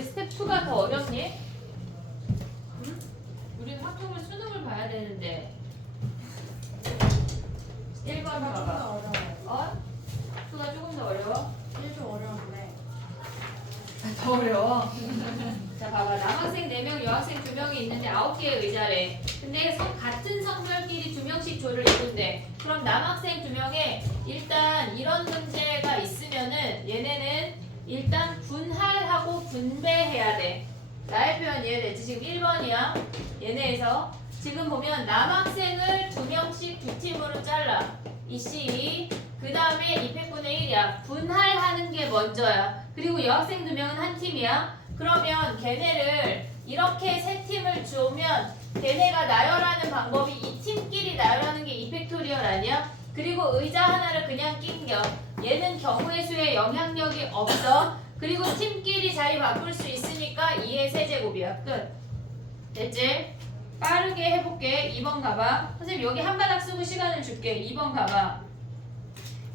왜 스텝 2가 더 어렵니? 응? 우리는 학교물 수능을 봐야 되는데 1번 봐봐. 어? 2가 조금 더 어려워? 1도 어려운데. 더 어려워. 자, 봐봐. 남학생 4명, 여학생 2명이 있는데 9개의 의자래. 근데 같은 성별끼리 2명씩 조를 이룬대. 그럼 남학생 2명에 일단 이런 문제가 있으면은 얘네는 일단 분할하고 분배해야 돼. 나의 표현 이해되지? 지금 1번이야. 얘네에서 지금 보면 남학생을 2명씩 2팀으로 잘라. 이씨. 그 다음에 200분의 1이야. 분할하는 게 먼저야. 그리고 여학생 2명은 한 팀이야. 그러면 걔네를 이렇게 세 팀을 주면 걔네가 나열하는 방법이 이 팀끼리 나열하는 게 2팩토리얼 아니야? 그리고 의자 하나를 그냥 낑겨. 얘는 경우의 수에 영향력이 없어. 그리고 팀끼리 자리 바꿀 수 있으니까 2의 세제곱이야. 끝. 됐지? 빠르게 해볼게. 2번 가봐. 선생님 여기 한 바닥 쓰고 시간을 줄게. 2번 가봐.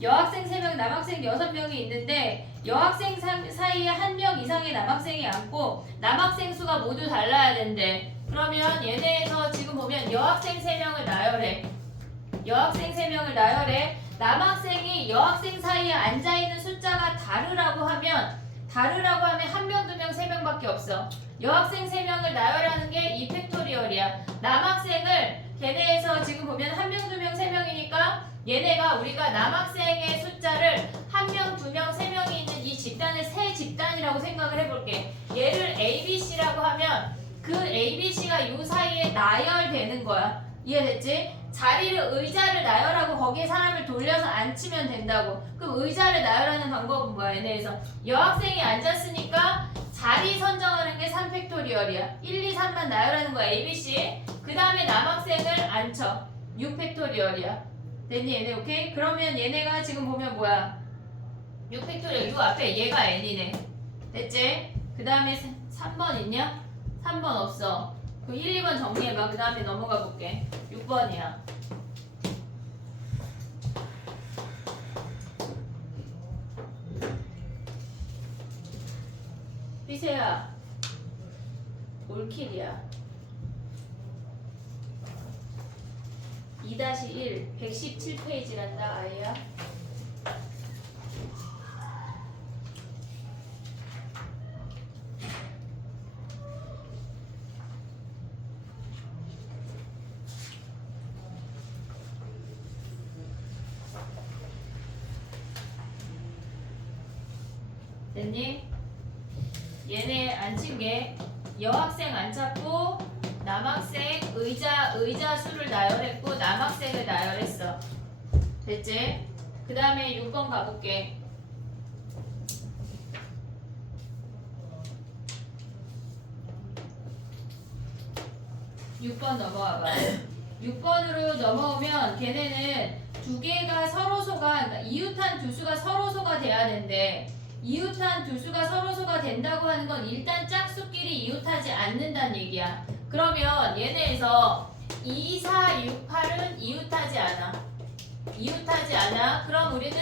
여학생 3명, 남학생 6명이 있는데 여학생 사이에 1명 이상의 남학생이 앉고 남학생 수가 모두 달라야 된대. 그러면 얘네에서 지금 보면 여학생 3명을 나열해. 여학생 3명을 나열해. 남학생이 여학생 사이에 앉아있는 숫자가 다르라고 하면 1명, 2명, 3명밖에 없어. 여학생 3명을 나열하는 게 2팩토리얼이야. 남학생을 걔네에서 지금 보면 1명, 2명, 3명이니까 얘네가 우리가 남학생의 숫자를 1명, 2명, 3명이 있는 이 집단을 세 집단이라고 생각을 해볼게. 얘를 ABC라고 하면 그 ABC가 요 사이에 나열되는 거야. 이해됐지? 의자를 나열하고 거기에 사람을 돌려서 앉히면 된다고. 그럼 의자를 나열하는 방법은 뭐야? 얘네에서 여학생이 앉았으니까 자리 선정하는 게 3팩토리얼이야. 1, 2, 3만 나열하는 거야. ABC. 그 다음에 남학생을 앉혀. 6팩토리얼이야. 됐니 얘네? 오케이? 그러면 얘네가 지금 보면 뭐야? 6팩토리얼 요 앞에 얘가 n이네. 됐지? 그 다음에 3번 있냐? 3번 없어. 그 1, 2번 정리해봐. 그 다음에 넘어가 볼게. 6번이야. 삐세야. 올킬이야. 2-1 117페이지란다 아이야. 됐니? 얘네 앉힌 게 여학생 안 찾고 남학생 의자 수를 나열했고 남학생을 나열했어. 됐지? 그 다음에 6번 가볼게. 6번 넘어와봐. 6번으로 넘어오면 걔네는 두 개가 서로소가 그러니까 이웃한 두 수가 서로소가 돼야 된대. 이웃한 두 수가 서로소가 된다고 하는 건 일단 짝수끼리 이웃하지 않는다는 얘기야. 그러면 얘네에서 2, 4, 6, 8은 이웃하지 않아. 이웃하지 않아. 그럼 우리는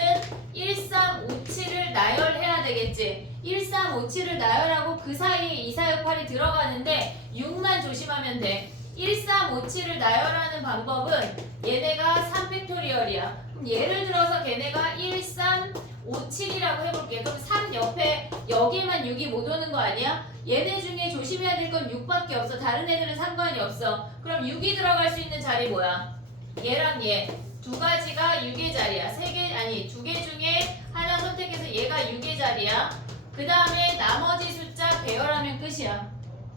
1, 3, 5, 7을 나열해야 되겠지. 1, 3, 5, 7을 나열하고 그 사이에 2, 4, 6, 8이 들어가는데 6만 조심하면 돼. 1, 3, 5, 7을 나열하는 방법은 얘네가 3팩토리얼이야. 그럼 예를 들어서 걔네가 1, 3, 5, 7이라고 해볼게. 그럼 3 옆에 여기에만 6이 못 오는 거 아니야? 얘네 중에 조심해야 될 건 6밖에 없어. 다른 애들은 상관이 없어. 그럼 6이 들어갈 수 있는 자리 뭐야? 얘랑 얘. 두 가지가 6의 자리야. 두 개 중에 하나 선택해서 얘가 6의 자리야. 그 다음에 나머지 숫자 배열하면 끝이야.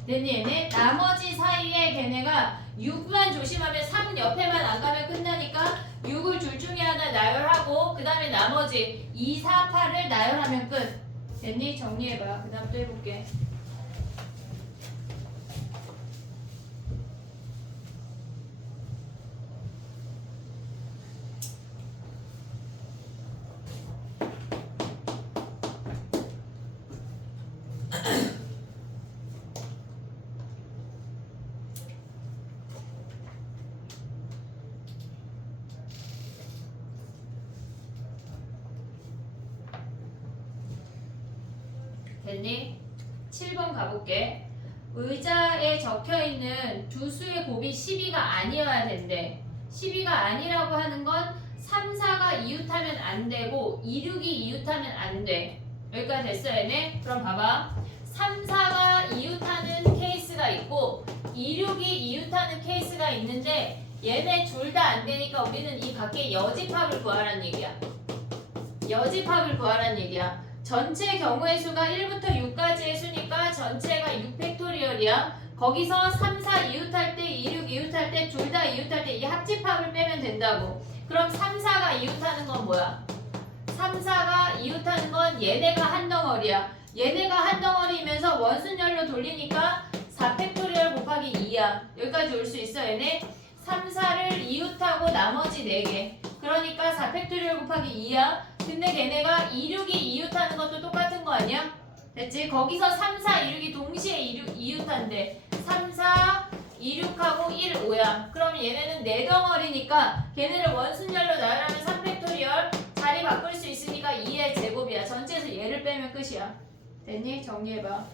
됐니 얘네? 나머지 사이에 걔네가 6만 조심하면 3 옆에만 안 가면 끝나니까 6을 둘 중에 하나 나열하고 그 다음에 나머지 2, 4, 8을 나열하면 끝. 됐니? 정리해봐. 그 다음 또 해볼게. 됐니? 7번 가볼게. 의자에 적혀있는 두 수의 곱이 12가 아니어야 된대. 12가 아니라고 하는 건 3, 4가 이웃하면 안 되고 2, 6이 이웃하면 안 돼. 여기까지 됐어 얘네? 그럼 봐봐. 3, 4가 이웃하는 케이스가 있고 2, 6이 이웃하는 케이스가 있는데 얘네 둘 다 안 되니까 우리는 이 밖에 여집합을 구하라는 얘기야. 여집합을 구하라는 얘기야. 전체 경우의 수가 1부터 6까지의 수니까 전체가 6팩토리얼이야. 거기서 3, 4 이웃할 때, 2, 6 이웃할 때, 둘 다 이웃할 때 이 합집합을 빼면 된다고. 그럼 3, 4가 이웃하는 건 뭐야? 3, 4가 이웃하는 건 얘네가 한 덩어리야. 얘네가 한 덩어리면서 원순열로 돌리니까 4팩토리얼 곱하기 2야. 여기까지 올 수 있어 얘네? 3, 4를 이웃하고 나머지 4개. 그러니까 4팩토리얼 곱하기 2야. 근데 걔네가 2, 6이 이웃하는 것도 똑같은 거 아니야? 됐지? 거기서 3, 4, 2, 6이 동시에 이웃한대. 3, 4, 2, 6하고 1, 5야. 그럼 얘네는 4덩어리니까 걔네를 원순열로 나열하면 3팩토리얼 자리 바꿀 수 있으니까 2의 제곱이야. 전체에서 얘를 빼면 끝이야. 됐니? 정리해봐.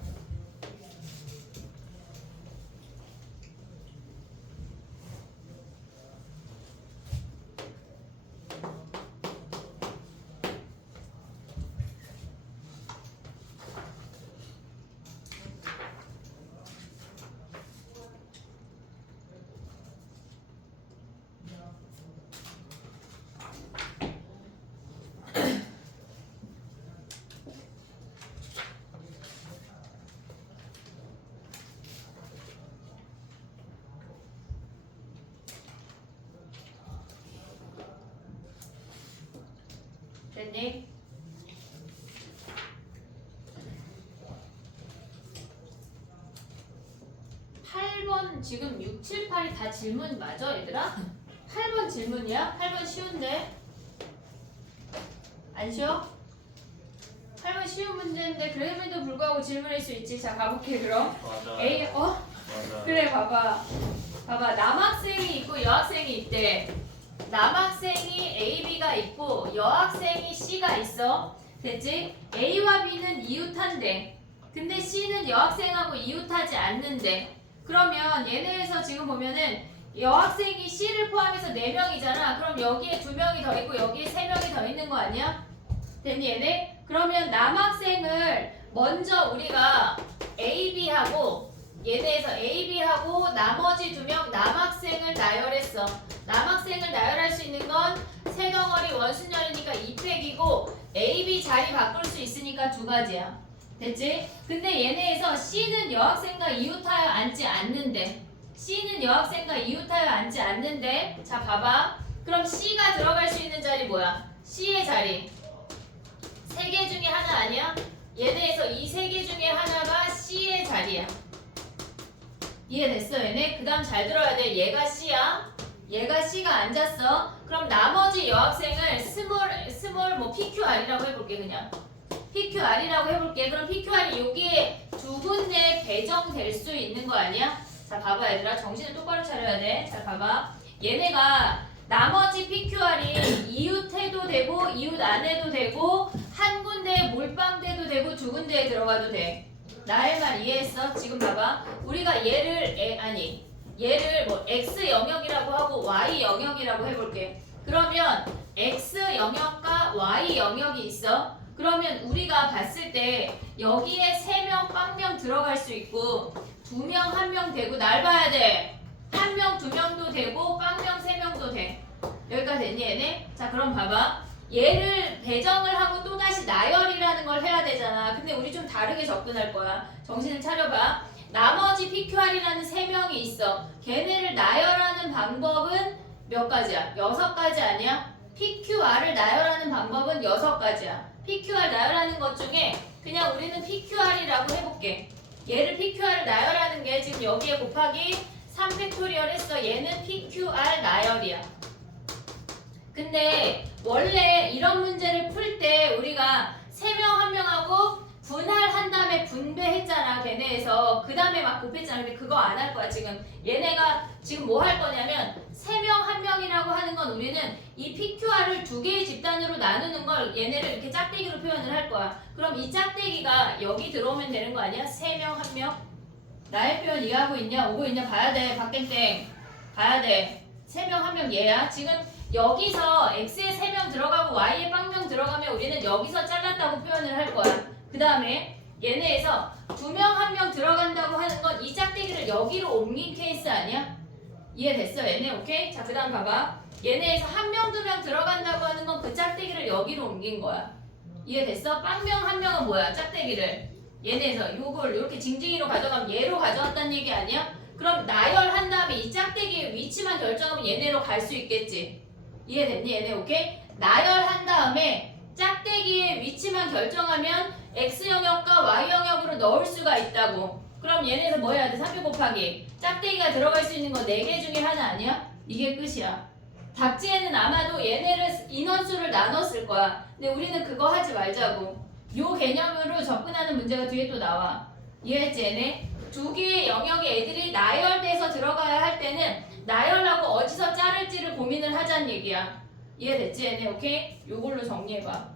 됐니? 지금 6, 7, 8이 다 질문 맞아 얘들아? 8번 질문이야? 8번 쉬운데? 안 쉬워? 8번 쉬운 문제인데 그럼에도 불구하고 질문일 수 있지. 자 가볼게 그럼. 맞아. A 맞아. 그래 봐봐 남학생이 있고 여학생이 있대. 남학생이 A, B가 있고 여학생이 C가 있어. 됐지? A와 B는 이웃한대. 근데 C는 여학생하고 이웃하지 않는데. 그러면 얘네에서 지금 보면은 여학생이 C를 포함해서 4명이잖아. 그럼 여기에 2명이 더 있고 여기에 3명이 더 있는 거 아니야? 됐니 얘네? 그러면 남학생을 먼저 우리가 A, B하고 얘네에서 A, B하고 나머지 2명 남학생을 나열했어. 남학생을 나열할 수 있는 건 3덩어리 원순열이니까 2팩이고 A, B 자리 바꿀 수 있으니까 2가지야. 됐지? 근데 얘네에서 C는 여학생과 이웃하여 앉지 않는데 C는 여학생과 이웃하여 앉지 않는데 자 봐봐. 그럼 C가 들어갈 수 있는 자리 뭐야? C의 자리 3개 중에 하나 아니야? 얘네에서 이 3개 중에 하나가 C의 자리야. 이해됐어 얘네? 그 다음 잘 들어야 돼. 얘가 C야. 얘가 C가 앉았어. 그럼 나머지 여학생을 스몰 뭐 PQR이라고 해볼게. 그냥 PQR이라고 해볼게. 그럼 PQR이 여기에 2군데 배정될 수 있는 거 아니야? 자 봐봐 얘들아. 정신을 똑바로 차려야 돼. 자 봐봐. 얘네가 나머지 PQR이 이웃해도 되고 이웃 안 해도 되고 한 군데에 몰빵돼도 되고 2군데에 들어가도 돼. 나의 말 이해했어? 지금 봐봐. 우리가 얘를 뭐 X 영역이라고 하고 Y 영역이라고 해볼게. 그러면 X 영역과 Y 영역이 있어. 그러면 우리가 봤을 때 여기에 3명, 빵명 들어갈 수 있고 2명, 1명 되고 날 봐야 돼. 1명, 2명도 되고 빵명, 3명도 돼. 여기까지 됐니 얘네? 자 그럼 봐봐. 얘를 배정을 하고 또다시 나열이라는 걸 해야 되잖아. 근데 우리 좀 다르게 접근할 거야. 정신을 차려봐. 나머지 PQR이라는 3명이 있어. 걔네를 나열하는 방법은 몇 가지야? 6가지 아니야? PQR을 나열하는 방법은 6가지야. PQR 나열하는 것 중에 그냥 우리는 PQR이라고 해볼게. 얘를 PQR을 나열하는 게 지금 여기에 곱하기 3팩토리얼 했어. 얘는 PQR 나열이야. 근데 원래 이런 문제를 풀 때 우리가 3명 1명하고 분할한 다음에 분배했잖아. 걔네 얘네에서 그 다음에 막 곱했잖아. 근데 그거 안 할 거야 지금. 얘네가 지금 뭐 할 거냐면 3명 1명이라고 하는 건 우리는 이 PQR을 두 개의 집단으로 나누는 걸 얘네를 이렇게 짝대기로 표현을 할 거야. 그럼 이 짝대기가 여기 들어오면 되는 거 아니야? 3명 1명? 나의 표현 이해하고 있냐? 오고 있냐? 봐야 돼. 박땡땡. 봐야 돼. 3명 1명 얘야. 지금 여기서 X에 3명 들어가고 Y에 빵명 들어가면 우리는 여기서 잘랐다고 표현을 할 거야. 그 다음에 얘네에서 2명 1명 들어간다고 하는 건 이 짝대기를 여기로 옮긴 케이스 아니야? 이해됐어 얘네? 오케이? 자 그 다음 봐봐. 얘네에서 1명 2명 들어간다고 하는 건 그 짝대기를 여기로 옮긴 거야. 이해됐어? 빵명 1명은 뭐야? 짝대기를 얘네에서 요걸 이렇게 징징이로 가져가면 얘로 가져왔다는 얘기 아니야? 그럼 나열한 다음에 이 짝대기의 위치만 결정하면 얘네로 갈 수 있겠지. 이해됐니 얘네? 오케이? 나열한 다음에 짝대기의 위치만 결정하면 X 영역과 Y 영역으로 넣을 수가 있다고. 그럼 얘네에서 뭐 해야 돼? 3표 곱하기 짝대기가 들어갈 수 있는 거 4개 중에 하나 아니야? 이게 끝이야. 답지에는 아마도 얘네를 인원수를 나눴을 거야. 근데 우리는 그거 하지 말자고. 요 개념으로 접근하는 문제가 뒤에 또 나와. 이해했지 얘네? 두 개의 영역의 애들이 나열돼서 들어가야 할 때는 나열하고 어디서 자를지를 고민을 하자는 얘기야. 이해됐지 얘네? 오케이? 요걸로 정리해봐.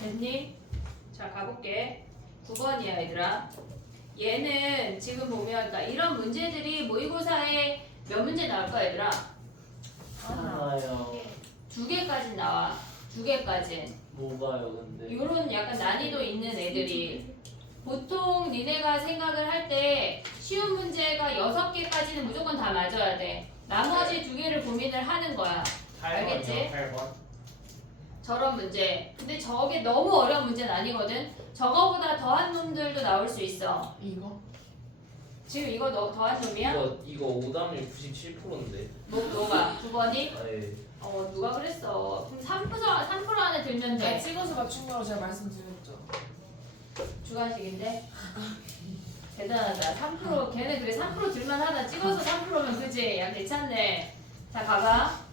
됐니? 자 가볼게. 9번이야 얘들아. 얘는 지금 보면 그러니까 이런 문제들이 모의고사에 몇 문제 나올까 얘들아? 하나요. 2개까지 나와. 2개까지. 뭐가요, 근데? 요런 약간 난이도 있는 애들이 보통 니네가 생각을 할 때 쉬운 문제가 6개까지는 무조건 다 맞아야 돼. 나머지 2개를 고민을 하는 거야. 알겠지? 8번. 저런 문제. 근데 저게 너무 어려운 문제는 아니거든. 저거보다 더한 놈들도 나올 수 있어. 이거? 지금 이거 더한 놈이야? 이거 오답률 97%인데. 너가 9번이? 아예. 누가 그랬어. 그럼 3% 안에 들면 제가 돼. 찍어서 맞춘 거라고 제가 말씀드렸죠. 주관식인데? 대단하다. 3% 걔네 그래 3% 들만하다. 찍어서 3%면 그지? 야 괜찮네. 자 가봐.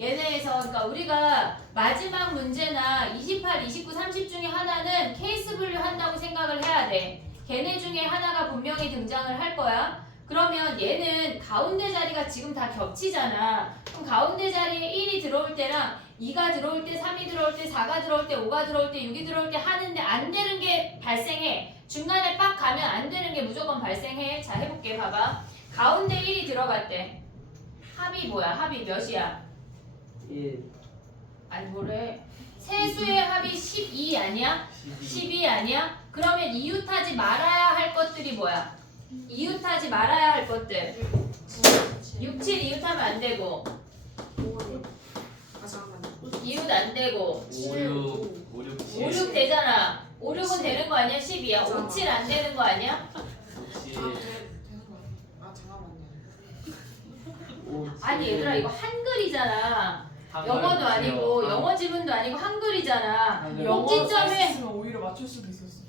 얘네에서 그러니까 우리가 마지막 문제나 28, 29, 30 중에 하나는 케이스 분류 한다고 생각을 해야 돼. 걔네 중에 하나가 분명히 등장을 할 거야. 그러면 얘는 가운데 자리가 지금 다 겹치잖아. 그럼 가운데 자리에 1이 들어올 때랑 2가 들어올 때, 3이 들어올 때, 4가 들어올 때, 5가 들어올 때, 6이 들어올 때 하는데 안 되는 게 발생해. 중간에 빡 가면 안 되는 게 무조건 발생해. 자 해볼게. 봐봐. 가운데 1이 들어갔대. 합이 뭐야? 합이 몇이야? 1, 아니 뭐래? 세수의 합이 12 아니야? 12 아니야? 그러면 이웃하지 말아야 할 것들이 뭐야? 이웃하지 말아야 할 것들 6, 7 이웃하면 안 되고 이웃 안 되고 5, 6, 5, 6, 7. 5, 6 되잖아. 5, 6은 되는 거 아니야? 12야. 5, 7 안 되는 거 아니야? 7. 되는 거 아니야? 잠깐만요. 5, 7. 아니 얘들아 이거 한글이잖아. 영어도 아니고 영어 지문도 아니고 한글이잖아. 영어 꼭지점에 있으면 오히려 맞출 수도 있었어.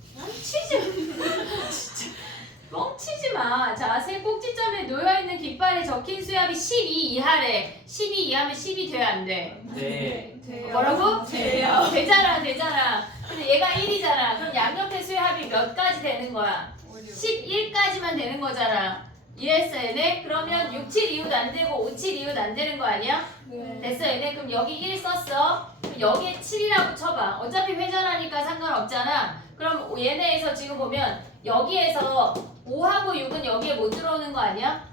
뻥치지 마. 자, 세 꼭지점에 놓여있는 깃발에 적힌 수압이 12 이하래. 12 이하면 10이 돼야 안 돼. 네. 뭐라고? 돼요. 되잖아. 근데 얘가 1이잖아. 그럼 양옆의 수압이 몇 가지 되는 거야? 11까지만 되는 거잖아. 이해했어 얘네? 그러면 6, 7 이웃 안 되고 5, 7 이웃 안 되는 거 아니야? 됐어 얘네? 그럼 여기 1 썼어. 그럼 여기에 7이라고 쳐봐. 어차피 회전하니까 상관없잖아. 그럼 얘네에서 지금 보면 여기에서 5하고 6은 여기에 못 들어오는 거 아니야?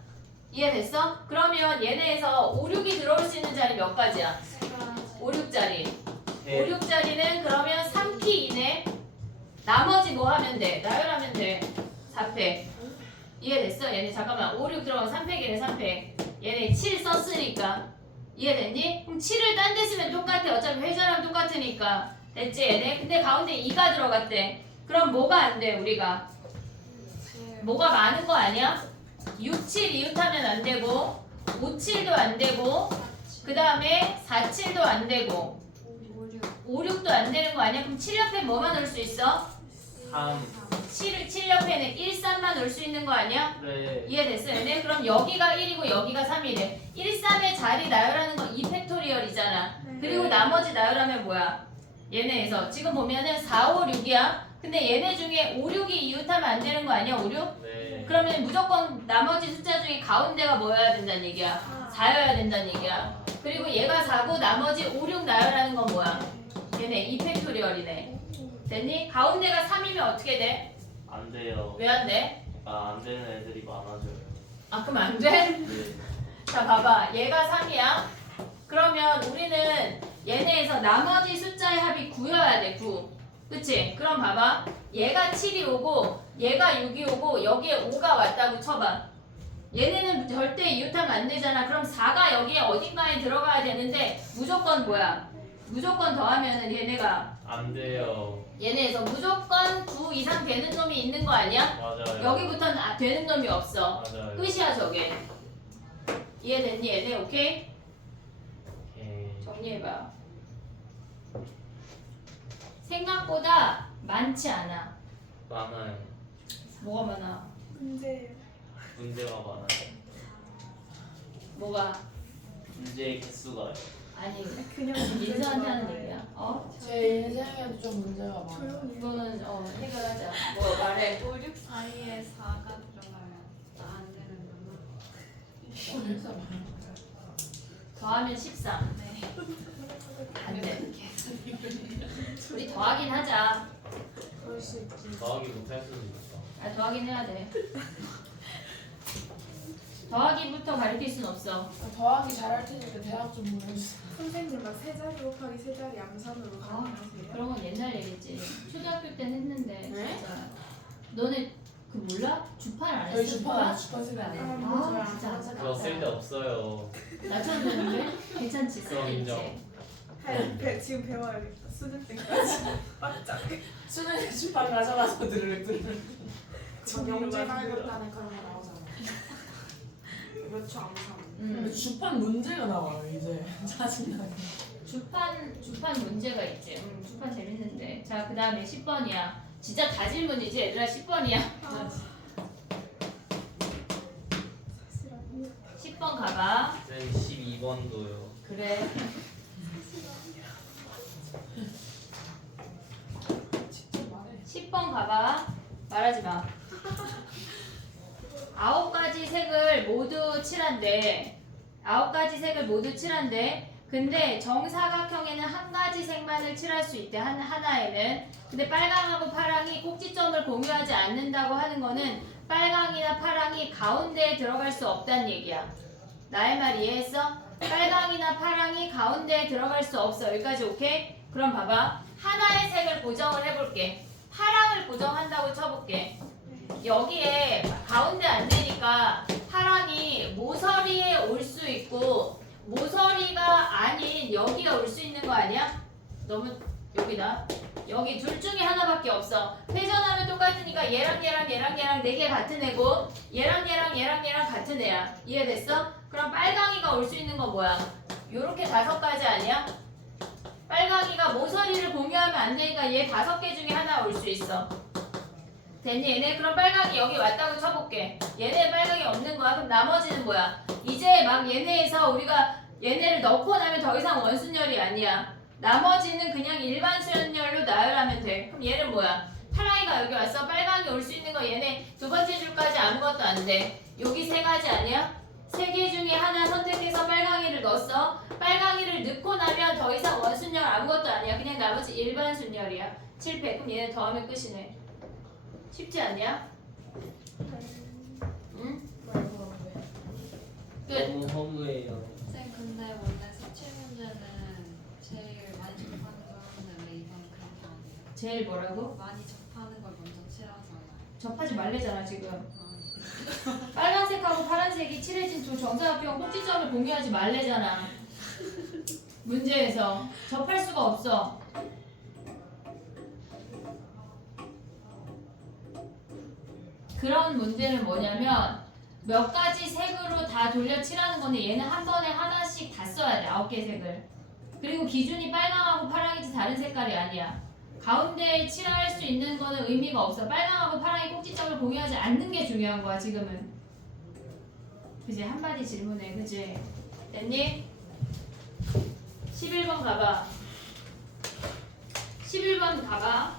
이해됐어? 그러면 얘네에서 5, 6이 들어올 수 있는 자리 몇 가지야? 5, 6자리. 5, 6자리는 그러면 3p 이내. 나머지 뭐 하면 돼? 나열하면 돼. 4팩. 이해됐어? 얘네 잠깐만 5, 6 들어가면 3팩이네 3팩. 얘네 7 썼으니까. 이해됐니? 그럼 7을 딴 데 쓰면 똑같아. 어차피 회전하면 똑같으니까. 됐지 얘네? 근데 가운데 2가 들어갔대. 그럼 뭐가 안 돼 우리가? 뭐가 많은 거 아니야? 6, 7 이웃하면 안 되고 5, 7도 안 되고 그 다음에 4, 7도 안 되고 5, 6도 안 되는 거 아니야? 그럼 7 옆에 뭐만 넣을 수 있어? 3. 7 옆에는 1, 3만 넣을 수 있는 거 아니야? 네. 이해됐어 얘네? 그럼 여기가 1이고 여기가 3이래. 1, 3의 자리 나열하는 건 2팩토리얼이잖아. 그리고 나머지 나열하면 뭐야? 얘네에서 지금 보면은 4, 5, 6이야. 근데 얘네 중에 5, 6이 이웃하면 안 되는 거 아니야? 5, 6? 네. 그러면 무조건 나머지 숫자 중에 가운데가 뭐여야 된다는 얘기야? 4여야 된다는 얘기야. 그리고 얘가 4고 나머지 5, 6 나열하는 건 뭐야? 얘네 2팩토리얼이네. 됐니? 가운데가 3이면 어떻게 돼? 안 돼요. 왜 안 돼? 아, 안 되는 애들이 많아져요. 아 그럼 안 돼? 네. 자 봐봐 얘가 3이야. 그러면 우리는 얘네에서 나머지 숫자의 합이 9여야 돼 9. 그치? 그럼 봐봐 얘가 7이 오고 얘가 6이 오고 여기에 5가 왔다고 쳐봐. 얘네는 절대 이웃하면 안 되잖아. 그럼 4가 여기에 어딘가에 들어가야 되는데 무조건 뭐야? 무조건 더하면은 얘네가 안 돼요. 얘네에서 무조건 9 이상 되는 놈이 있는 거 아니야? 맞아요. 여기부터는 되는 놈이 없어. 맞아요. 끝이야 저게. 이해됐니 얘네? 오케이? 오케이. 정리해봐. 생각보다 많지 않아. 많아요. 뭐가 많아? 문제가 많아요. 뭐가? 문제의 개수가요. 아니 민서한테 하는 얘기야. 어? 제 인생에도 좀 문제가 많아요. 이거는 해결하자. 뭐 말해? 5, 6 사이에 4가 들어가면 안 되는구나. 더하면 13. 네. 안 돼. 우리 더하긴 하자. 그럴 수 있지. 더하기 못할 수도 있어. 아 더하긴 해야 돼. 더하기부터 가르칠 순 없어. 더하기 잘할 테니까 대학 좀 보내주세요. 선생님 막 세 자리 곱하기 세 자리 양산으로 가능하세요? 그런 건 옛날 얘기지. 초등학교 때는 했는데 네? 진짜. 너네 그 몰라? 주판 안 저희 했을 주판 거야? 주판 세대 아니에요. 아 진짜 저 쓸데 없어요. 나처럼 되는데? 괜찮지? 그럼 쓸데 인정. 있지? 지금 배워야겠다. 수능 때까지 빡짝. 수능에 주판 가져가서 들을. 저 영재 가야겠다는 그런 거 나오잖아. 몇초 암산. 근데 주판 문제가 나와요 이제. 짜증나게. 주판 문제가 있지. 주판 재밌는데. 자, 그 다음에 10번이야. 진짜 다 질문이지, 얘들아. 10번이야. 10번 가봐. 쌤 12번도요. 그래. 직접 말해. 10번 가봐. 말하지 마. 9가지 색을 모두 칠한데 9가지 색을 모두 칠한데 근데 정사각형에는 한 가지 색만을 칠할 수 있대. 하나에는. 근데 빨강하고 파랑이 꼭지점을 공유하지 않는다고 하는 거는 빨강이나 파랑이 가운데에 들어갈 수 없다는 얘기야. 나의 말 이해했어? 빨강이나 파랑이 가운데에 들어갈 수 없어. 여기까지 오케이? 그럼 봐봐. 하나의 색을 고정을 해볼게. 파랑을 고정한다고 쳐볼게. 여기에 가운데 안 되니까 파랑이 모서리에 올 수 있고 모서리가 아닌 여기에 올 수 있는 거 아니야? 너무 여기다. 여기 둘 중에 하나밖에 없어. 회전하면 똑같으니까 얘랑 4개 같은 애고 얘랑 같은 애야. 이해됐어? 그럼 빨강이가 올 수 있는 건 뭐야? 요렇게 5가지 아니야? 빨강이가 모서리를 공유하면 안 되니까 얘 5개 중에 하나 올 수 있어. 됐니 얘네? 그럼 빨강이 여기 왔다고 쳐볼게. 얘네 빨강이 없는 거야. 그럼 나머지는 뭐야? 이제 막 얘네에서 우리가 얘네를 넣고 나면 더 이상 원순열이 아니야. 나머지는 그냥 일반 수열로 나열하면 돼. 그럼 얘는 뭐야? 파랑이가 여기 왔어. 빨강이 올 수 있는 거 얘네 두 번째 줄까지 아무것도 안 돼. 여기 세 가지 아니야? 세 개 중에 하나 선택해서 빨강이를 넣었어. 빨강이를 넣고 나면 더 이상 원순열 아무것도 아니야. 그냥 나머지 일반 순열이야. 700. 그럼 얘네 더하면 끝이네. 쉽지 않냐? 응? 끝. 너무 허무해요. 쌤 근데 원래 색칠 문제는 제일 많이 접하는 거였는데 왜 이번에 그렇게 안 해요? 제일 뭐라고? 많이 접하는 걸 먼저 칠하잖아요. 접하지 말래잖아 지금. 빨간색하고 파란색이 칠해진 두 정사각형 꼭지점을 공유하지 말래잖아. 문제에서 접할 수가 없어. 그런 문제는 뭐냐면 몇 가지 색으로 다 돌려 칠하는 건데 얘는 한 번에 하나씩 다 써야 돼. 9개 색을. 그리고 기준이 빨강하고 파랑이지 다른 색깔이 아니야. 가운데에 칠할 수 있는 거는 의미가 없어. 빨강하고 파랑이 꼭지점을 공유하지 않는 게 중요한 거야 지금은. 그지? 한마디 질문해. 그지? 됐니? 11번 가봐. 11번 가봐.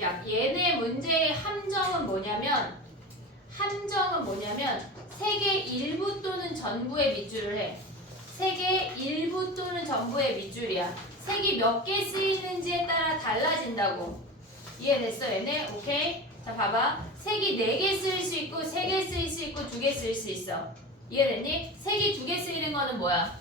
야, 얘네 문제의 함정은 뭐냐면 색의 일부 또는 전부의 밑줄을 해. 색의 일부 또는 전부의 밑줄이야. 색이 몇 개 쓰이는지에 따라 달라진다고. 이해됐어 얘네? 오케이? 자 봐봐. 색이 4개 쓰일 수 있고 3개 쓰일 수 있고 2개 쓰일 수 있어. 이해됐니? 색이 2개 쓰이는 거는 뭐야?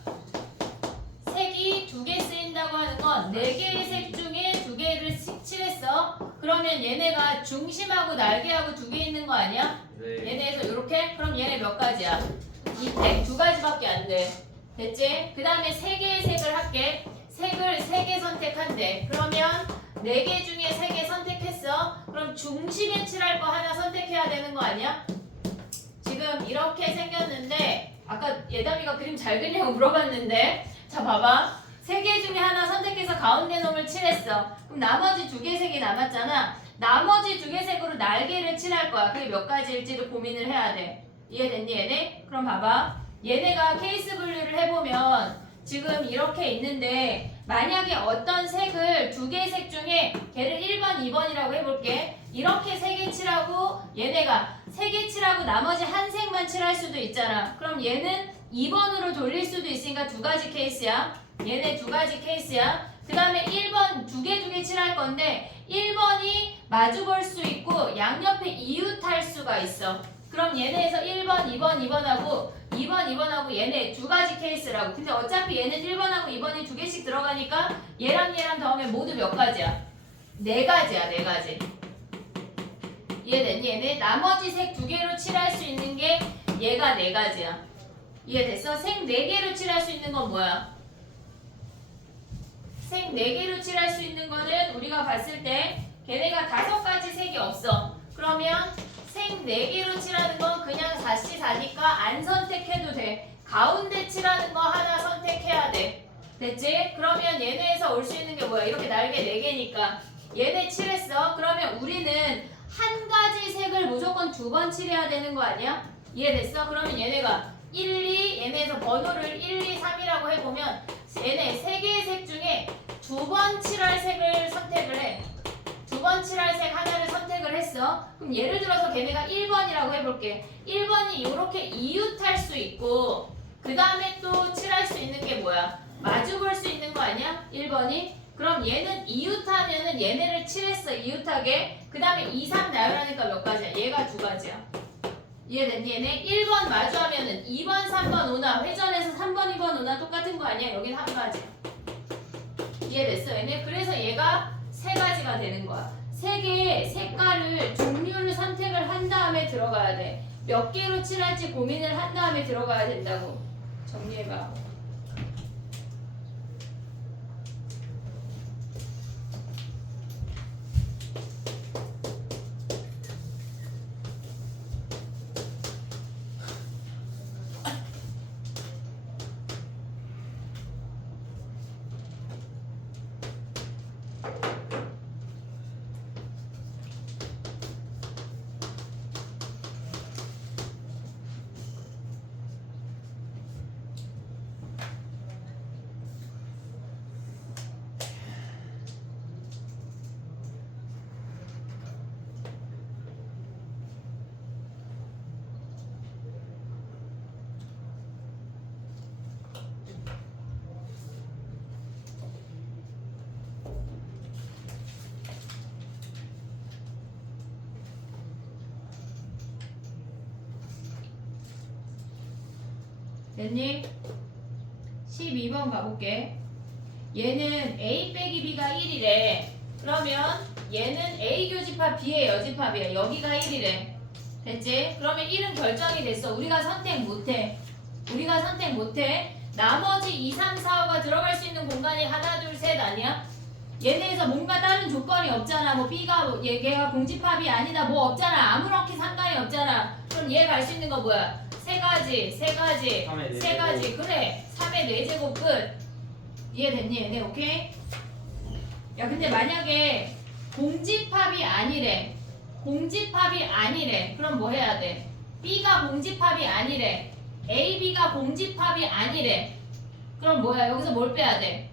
색이 2개 쓰인다고 하는 건 4개의 색 중에 2개를 칠했어. 그러면 얘네가 중심하고 날개하고 2개 있는 거 아니야? 네. 얘네에서 이렇게? 그럼 얘네 몇 가지야? 이택 2가지밖에 안 돼. 됐지? 그 다음에 3개의 색을 할게. 색을 3개 선택한대. 그러면 4개 중에 3개 선택했어. 그럼 중심에 칠할 거 하나 선택해야 되는 거 아니야? 지금 이렇게 생겼는데 아까 예담이가 그림 잘 그리냐고 물어봤는데 자 봐봐. 3개 중에 하나 선택해서 가운데 놈을 칠했어. 그럼 나머지 2개 색이 남았잖아. 나머지 2개 색으로 날개를 칠할 거야. 그게 몇 가지일지를 고민을 해야 돼. 이해됐니 얘네? 그럼 봐봐. 얘네가 케이스 분류를 해보면 지금 이렇게 있는데 만약에 어떤 색을 2개 색 중에 걔를 1번, 2번이라고 해볼게. 이렇게 3개 칠하고 얘네가 3개 칠하고 나머지 한 색만 칠할 수도 있잖아. 그럼 얘는 2번으로 돌릴 수도 있으니까 2가지 케이스야. 얘네 2가지 케이스야. 그 다음에 1번 2개 칠할 건데 1번이 마주 볼 수 있고 양옆에 이웃할 수가 있어. 그럼 얘네에서 1번, 2번, 2번하고 2번, 2번하고 얘네 2가지 케이스라고. 근데 어차피 얘는 1번하고 2번이 2개씩 들어가니까 얘랑 더하면 모두 몇 가지야? 4가지야, 4가지. 이해됐니? 얘네 나머지 색 2개로 칠할 수 있는 게 얘가 4가지야. 이해됐어? 색 4개로 칠할 수 있는 건 뭐야? 색 4개로 칠할 수 있는 거는 우리가 봤을 때 걔네가 5가지 색이 없어. 그러면 색 4개로 칠하는 건 그냥 4×4니까 안 선택해도 돼. 가운데 칠하는 거 하나 선택해야 돼. 됐지? 그러면 얘네에서 올 수 있는 게 뭐야? 이렇게 날개 4개니까 얘네 칠했어. 그러면 우리는 한 가지 색을 무조건 2번 칠해야 되는 거 아니야? 이해됐어? 그러면 얘네가 1, 2, 얘네에서 번호를 1, 2, 3이라고 해보면 얘네 3개의 색 중에 2번 칠할 색을 선택을 해. 2번 칠할 색 하나를 선택을 했어. 그럼 예를 들어서 걔네가 1번이라고 해볼게. 1번이 이렇게 이웃할 수 있고 그 다음에 또 칠할 수 있는 게 뭐야? 마주 볼 수 있는 거 아니야? 1번이? 그럼 얘는 이웃하면은 얘네를 칠했어. 이웃하게. 그 다음에 2, 3 나열하니까 몇 가지야? 얘가 2가지야. 이해됐니? 얘네 1번 마주하면은 2번, 3번, 5나 회전해서 3번, 2번, 5나 똑같은 거 아니야? 여긴 한 가지야. 이해됐어? 얘네 그래서 얘가 3가지가 되는 거야. 3개의 색깔을 종류를 선택을 한 다음에 들어가야 돼. 몇 개로 칠할지 고민을 한 다음에 들어가야 된다고. 정리해봐. 됐니? 12번 가볼게. 얘는 A 빼기 B가 1이래. 그러면 얘는 A 교집합 B의 여집합이야. 여기가 1이래. 됐지? 그러면 1은 결정이 됐어. 우리가 선택 못해. 나머지 2, 3, 4, 5가 들어갈 수 있는 공간이 하나, 둘, 셋 아니야? 얘네에서 뭔가 다른 조건이 없잖아. 뭐 B가 얘가 공집합이 아니다. 뭐 없잖아. 아무렇게 상관이 없잖아. 그럼 얘 갈 수 있는 거 뭐야? 세 가지. 3의 세 가지. 그래. 3의 4제곱 끝. 이해됐니? 얘네 오케이? 야 근데 만약에 공집합이 아니래. 그럼 뭐 해야 돼? B가 공집합이 아니래. A, B가 공집합이 아니래. 그럼 뭐야? 여기서 뭘 빼야 돼?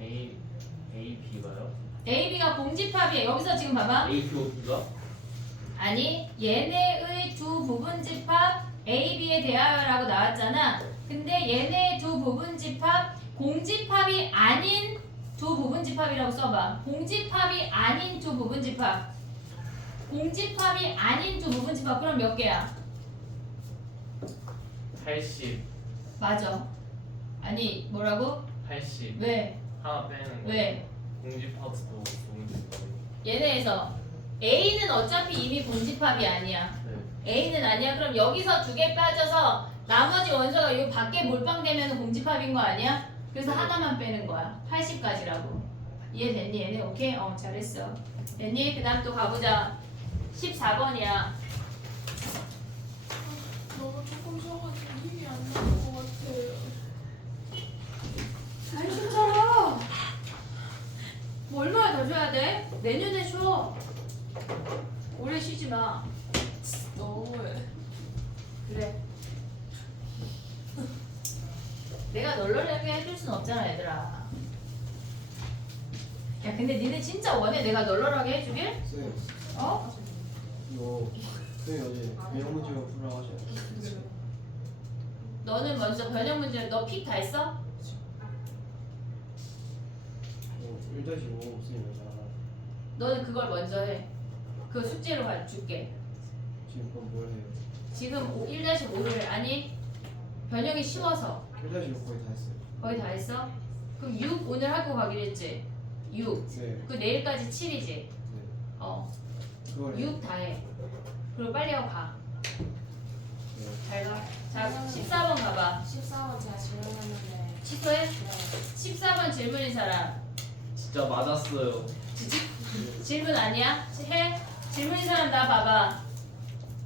A B가요? A, B가 공집합이야. 여기서 지금 봐봐. A B가? 아니 얘네의 두 부분집합 A, B에 대하여라고 나왔잖아. 근데 얘네 두 부분집합 공집합이 아닌 두 부분집합이라고 써봐. 공집합이 아닌 두 부분집합. 그럼 몇 개야? 80 맞아. 아니 뭐라고? 80 왜? 하나 빼는 거. 왜? 공집합도 공집합. 얘네에서 A는 어차피 이미 공집합이 아니야. 네. A는 아니야. 그럼 여기서 2개 빠져서 나머지 원소가 이 밖에 몰빵되면 공집합인 거 아니야? 그래서 하나만 빼는 거야. 80까지라고. 이해됐니? 얘네 오케이? 잘했어. 됐니? 그 다음 또 가보자. 14번이야. 너무 조금 쉬어가지고 힘이 안 나는 것 같아요. 잘 쉬잖아. 뭐 얼마나 더 쉬어야 돼? 내년에 쉬어. 오래 쉬지 마. 너무해. 그래. 내가 널널하게 해줄 순 없잖아, 얘들아. 야, 근데 니네 진짜 원해? 내가 널널하게 해주길? 쌤, 어? 이거 쌤이 어제 배영 문제가 풀어 하셔야 돼요. 너는 먼저 변형 문제, 너 픽 다 했어? 1-5 쌤이 너는 그걸 먼저 해. 그 숙제로 줄게. 지금 그럼 뭘 해요? 지금 1-5를, 아니, 변형이 쉬워서. 1-5 거의 다 했어요. 거의 다 했어? 그럼 6 오늘 하고 가기로 했지? 6. 네, 그 내일까지 7이지? 네. 그걸 6 다 해. 그리고 빨리 하고 가. 네. 잘 가. 자, 14번 가봐. 14번 제가 질문했는데 취소해? 네. 14번 질문인 사람. 진짜 맞았어요. 질문 아니야? 해? 질문인 사람 나 봐봐.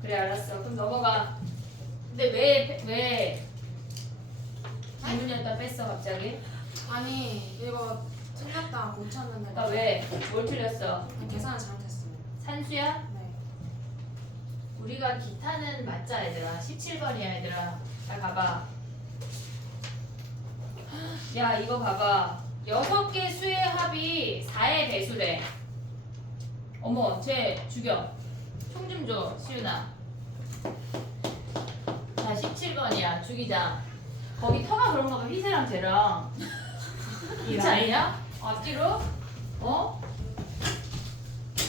그래 알았어. 그럼 넘어가. 근데 왜 질문이었다 뺐어 갑자기? 아니 이거 틀렸다 못 찾는데 아 왜? 뭘 틀렸어? 계산을 잘못했어요. 산수야? 네. 우리가 기타는 맞자 얘들아. 17번이야 얘들아. 잘 봐봐. 야 이거 봐봐. 6개 수의 합이 4의 배수래. 어머 쟤 죽여. 총 좀 줘 시윤아. 자 17번이야. 죽이자. 거기 터가 그런가 봐. 희세랑 쟤랑. 그렇지 않냐? 앞뒤로? 어?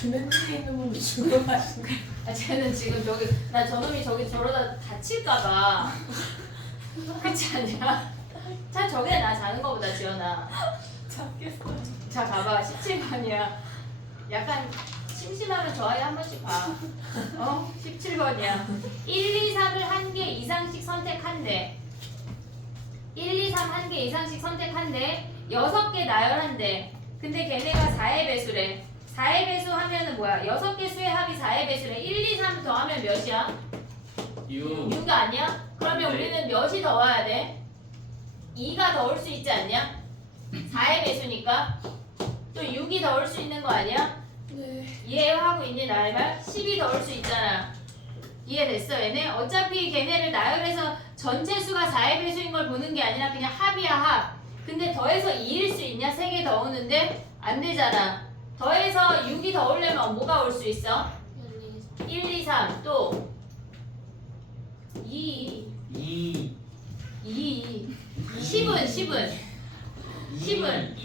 그네 뒤에 있는 분이 죽어가신 거. 아, 쟤는 지금 저기 나 저놈이 저기 저러다 다칠까봐. 그렇지 않냐? 차 저게 나 자는 거보다 지연아. 찾겠어요. 자 봐봐 17번이야. 약간 심심하면 저 아이 한 번씩 봐. 17번이야. 1, 2, 3을 한 개 이상씩 선택한대. 1, 2, 3 한 개 이상씩 선택한대. 6개 나열한대. 근데 걔네가 4의 배수래. 4의 배수 하면은 뭐야? 6개 수의 합이 4의 배수래. 1, 2, 3 더하면 몇이야? 6 6가 아니야? 그러면 네. 우리는 몇이 더와야 돼? 2가 더 올 수 있지 않냐? 4의 배수니까 또 6이 더 올 수 있는 거 아니야? 네. 이해하고 있니 나의 말? 10이 더 올 수 있잖아. 이해됐어 얘네? 어차피 걔네를 나열해서 전체 수가 4의 배수인 걸 보는 게 아니라 그냥 합이야 합. 근데 더해서 2일 수 있냐? 3개 더 오는데? 안 되잖아. 더해서 6이 더 오려면 뭐가 올 수 있어? 1, 2, 3 또 2 2 10은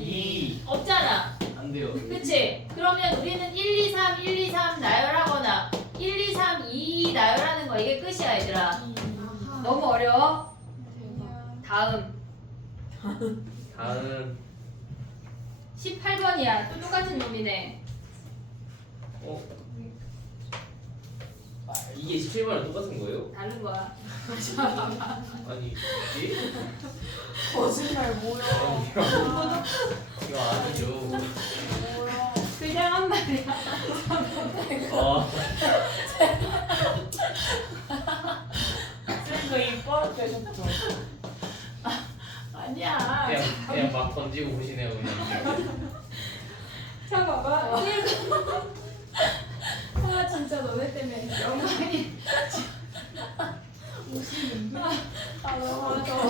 2 없잖아. 안 돼요. 그치? 그러면 우리는 1, 2, 3, 1, 2, 3 나열하거나 1, 2, 3, 2 나열하는 거 이게 끝이야 얘들아. 아하. 너무 어려워? 다음 다음 18번이야. 또 똑같은 놈이네. 이게 17번이랑 똑같은 거예요? 다른 거야. 아니 뭐지? 거짓말 뭐야? 이거 아니죠. 뭐야? 그냥 한 말이야. 쌤도 이뻐 되셨죠? 아니야. 그냥 막 던지고 보시네요 그냥. 자 봐봐. 아 진짜 너네 때문에 영광이. 아 너무 어려워.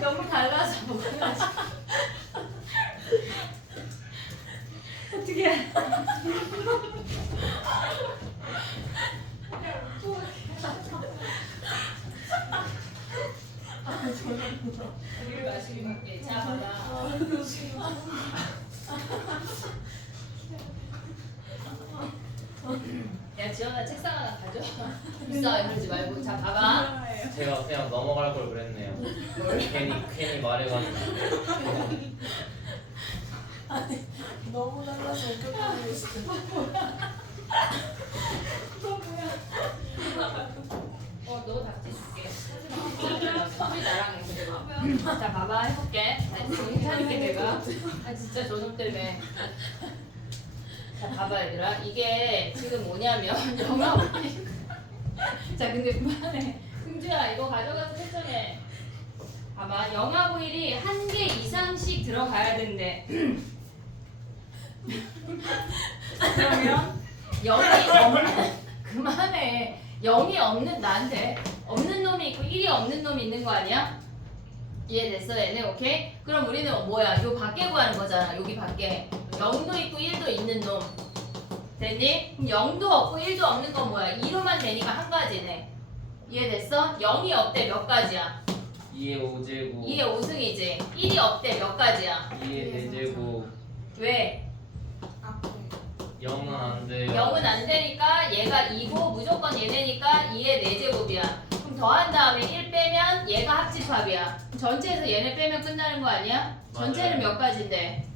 너무 달라서 먹어야지. 어떻게? 우리를 마시기 밖에. 자 봐봐. 야 지연아 책상 하나 가져. 비싸 이러지 말고. 자 봐봐. 제가 그냥 넘어갈 걸 그랬네요. 괜히 말해가지고. 너무 달라서 웃겨버리고 있어. 너 닥치 줄게. 우리 나랑 해 그대로. 자 봐봐 해볼게. 정신 차릴게 내가. 아 진짜 저놈 때문에. 자 봐봐 얘들아. 이게 지금 뭐냐면 영화 보니. 자 근데 그만해. 승주야 이거 가져가서 채점해. 봐봐 영화 보일이 한 개 이상씩 들어가야 된대. 그러면 0이 없는 그만해. 0이 없는 나한테 없는 놈이 있고 1이 없는 놈이 있는 거 아니야? 이해됐어 얘네 오케이? 그럼 우리는 뭐야? 요 밖에 구하는 거잖아. 여기 밖에 0도 있고 1도 있는 놈 됐니? 그럼 0도 없고 1도 없는 건 뭐야? 2로만 되니까 한 가지네. 이해됐어? 0이 없대 몇 가지야? 2의 5제곱 2의 5승이지. 1이 없대 몇 가지야? 2의 4제곱 왜? 0은 안 돼요. 0은 안 되니까 얘가 2고 무조건 얘네니까 2의 4제곱이야. 그럼 더한 다음에 1 빼면 얘가 합집합이야. 전체에서 얘네 빼면 끝나는 거 아니야? 전체는 몇 가지인데?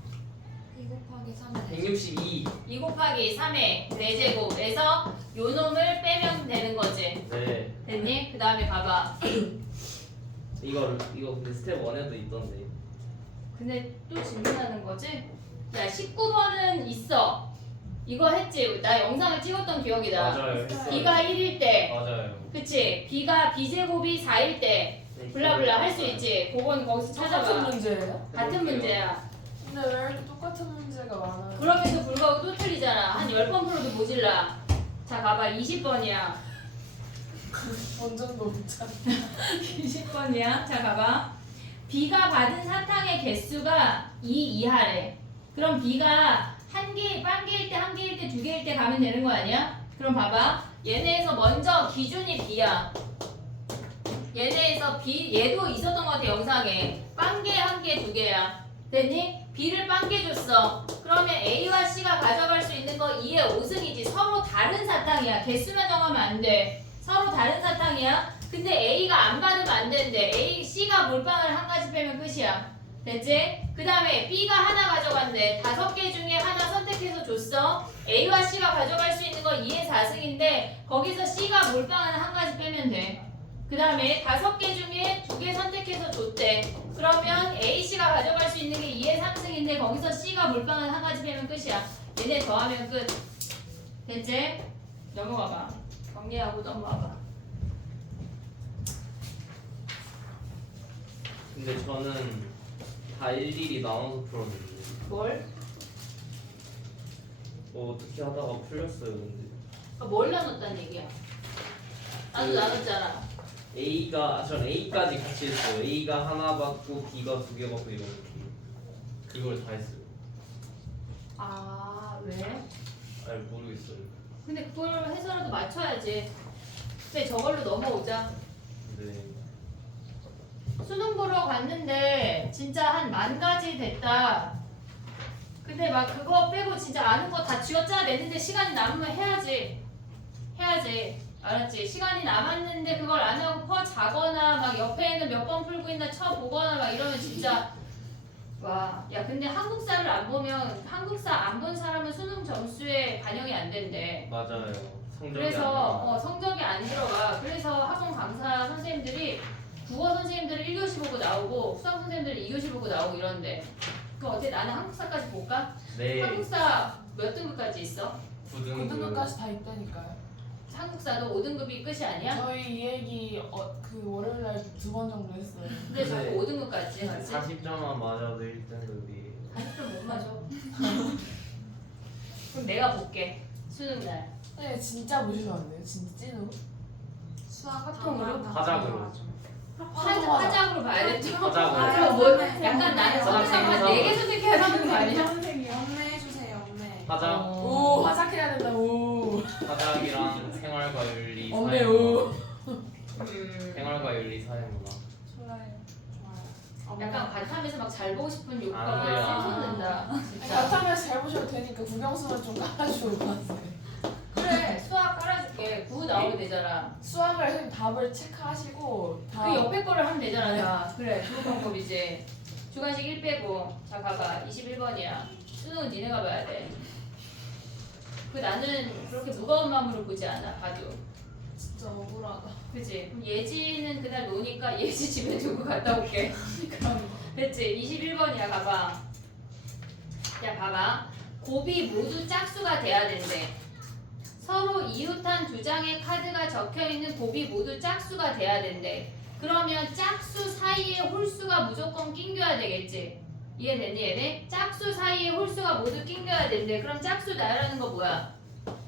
2 곱하기 3 162. 2 곱하기 3의 4제곱에서 요 놈을 빼면 되는 거지. 네. 됐니? 그 다음에 봐봐. 이거 근데 스텝 1에도 있던데. 근데 또 질문하는 거지? 야 19번은 있어. 이거 했지? 나 영상을 찍었던 기억이다. 맞아요. 했어요. B가 1일 때 맞아요. 그치? B가 B제곱이 4일 때 블라블라 할 수 있지. 그건 거기서 똑같은 찾아봐. 문제예요? 같은 문제야. 근데 왜 이렇게 똑같은 문제가 많아요? 그럼에도 불구하고 또 틀리잖아. 한 10번 풀어도 모질라. 자 봐봐 20번이야. 완전 높잖아. 20번이야. 자 봐봐. B가 받은 사탕의 개수가 2 이하래. 그럼 B가 한 개, 한 개일 때, 한 개일 때, 두 개일 때 가면 되는 거 아니야? 그럼 봐봐. 얘네에서 먼저 기준이 B야. 얘네에서 B, 얘도 있었던 것 같아 영상에. 빵개, 한 개, 두 개야. 됐니? B를 빵개 줬어. 그러면 A와 C가 가져갈 수 있는 거 2의 5승이지. 서로 다른 사탕이야. 개수만 정하면 안 돼. 서로 다른 사탕이야. 근데 A가 안 받으면 안 되는데 A, C가 몰빵을 한 가지 빼면 끝이야. 됐지? 그 다음에 B가 하나 가져간대. 5개 중에 하나 선택해서 줬어. A와 C가 가져갈 수 있는 거 2의 4승인데 거기서 C가 몰빵을 한 가지 빼면 돼. 그 다음에 5개 중에 2개 선택해서 줬대. 그러면 A, C가 가져갈 수 있는 게 2의 3승인데 거기서 C가 몰빵을 한 가지 빼면 끝이야. 얘네 더하면 끝. 됐지? 넘어가봐. 정리하고 넘어가봐. 근데 저는 다 일일이 나눠서 풀었는데 뭘? 뭐 어떻게 하다가 풀렸어요 근데. 뭘 나눴단 얘기야? 나도 나눴잖아. 전 A까지 같이 했어요. A가 하나 받고 B가 2개 받고 이렇게 그걸 다 했어요. 아 왜? 아니 모르겠어요. 근데 그걸 해서라도 맞춰야지. 근데 저걸로 넘어오자. 네. 수능 보러 갔는데 진짜 한 10,000가지 됐다. 근데 막 그거 빼고 진짜 아는 거 다 쥐어짜 냈는데 시간이 남으면 해야지. 알았지? 시간이 남았는데 그걸 안 하고 퍼 자거나 막 옆에는 몇 번 풀고 있나 쳐보거나 막 이러면 진짜 와, 야 근데 한국사를 안 보면 한국사 안 본 사람은 수능 점수에 반영이 안 된대. 맞아요. 성적이 그래서 안 나와. 성적이 안 들어가. 그래서 학원 강사 선생님들이 국어 선생님들은 1교시 보고 나오고 수학 선생님들은 2교시 보고 나오고 이런데 그럼 어때? 나는 한국사까지 볼까? 네. 한국사 몇 등급까지 있어? 9등급. 고등급까지 다 있다니까요. 한국사도 5등급이 끝이 아니야? 저희 이 얘기 그 월요일 날 2번 정도 했어요. 근데 자꾸 네. 5등급까지 맞지? 40점만 맞아도 1등급이. 40점 못 맞아. 그럼 내가 볼게. 수능날. 네, 진짜 보시면 안 돼요. 진짜 찐으로. 수학 화통으로? 화작으로. 화작으로 봐야겠죠? 화작으로. 그럼 뭐 약간 나는 화장 선택한 4개 선택해야 되는 거 아니야? 연내해주세요, 연내. 화작. 오, 화작해야 된다. 오. 화작이랑 생활과 윤리, 없네. 사회문화. 오. 생활과 윤리, 사회문화. 좋아요. 좋아요. 약간 바탕에서 막 잘 보고 싶은 안 욕구가 돼요. 샘솟는다. 아니, 진짜. 바탕에서 잘 보셔도 되니까 국영수만 좀 깔아주고 가세요. 그래 수학 깔아줄게. 9 나오면 되잖아. 수학을 선생님 답을 체크하시고 다. 그 옆에 거를 하면 되잖아. 다. 그래 좋은 방법이지. 주관식 1 빼고 자 봐봐 21번이야. 수능은 니네가 봐야 돼. 그 나는 그렇게 무거운 마음으로 보지 않아. 봐도. 진짜 억울하다. 그치? 그럼 예지는 그날 노니까 예지 집에 두고 갔다 올게. 그럼 됐지? 21번이야 가봐. 야 봐봐. 곱이 모두 짝수가 돼야 된대. 서로 이웃한 두 장의 카드가 적혀있는 곱이 모두 짝수가 돼야 된대. 그러면 짝수 사이에 홀수가 무조건 낑겨야 되겠지? 이해됐니 얘네? 짝수 사이에 홀수가 모두 낑겨야 된대. 그럼 짝수 나열하는 거 뭐야?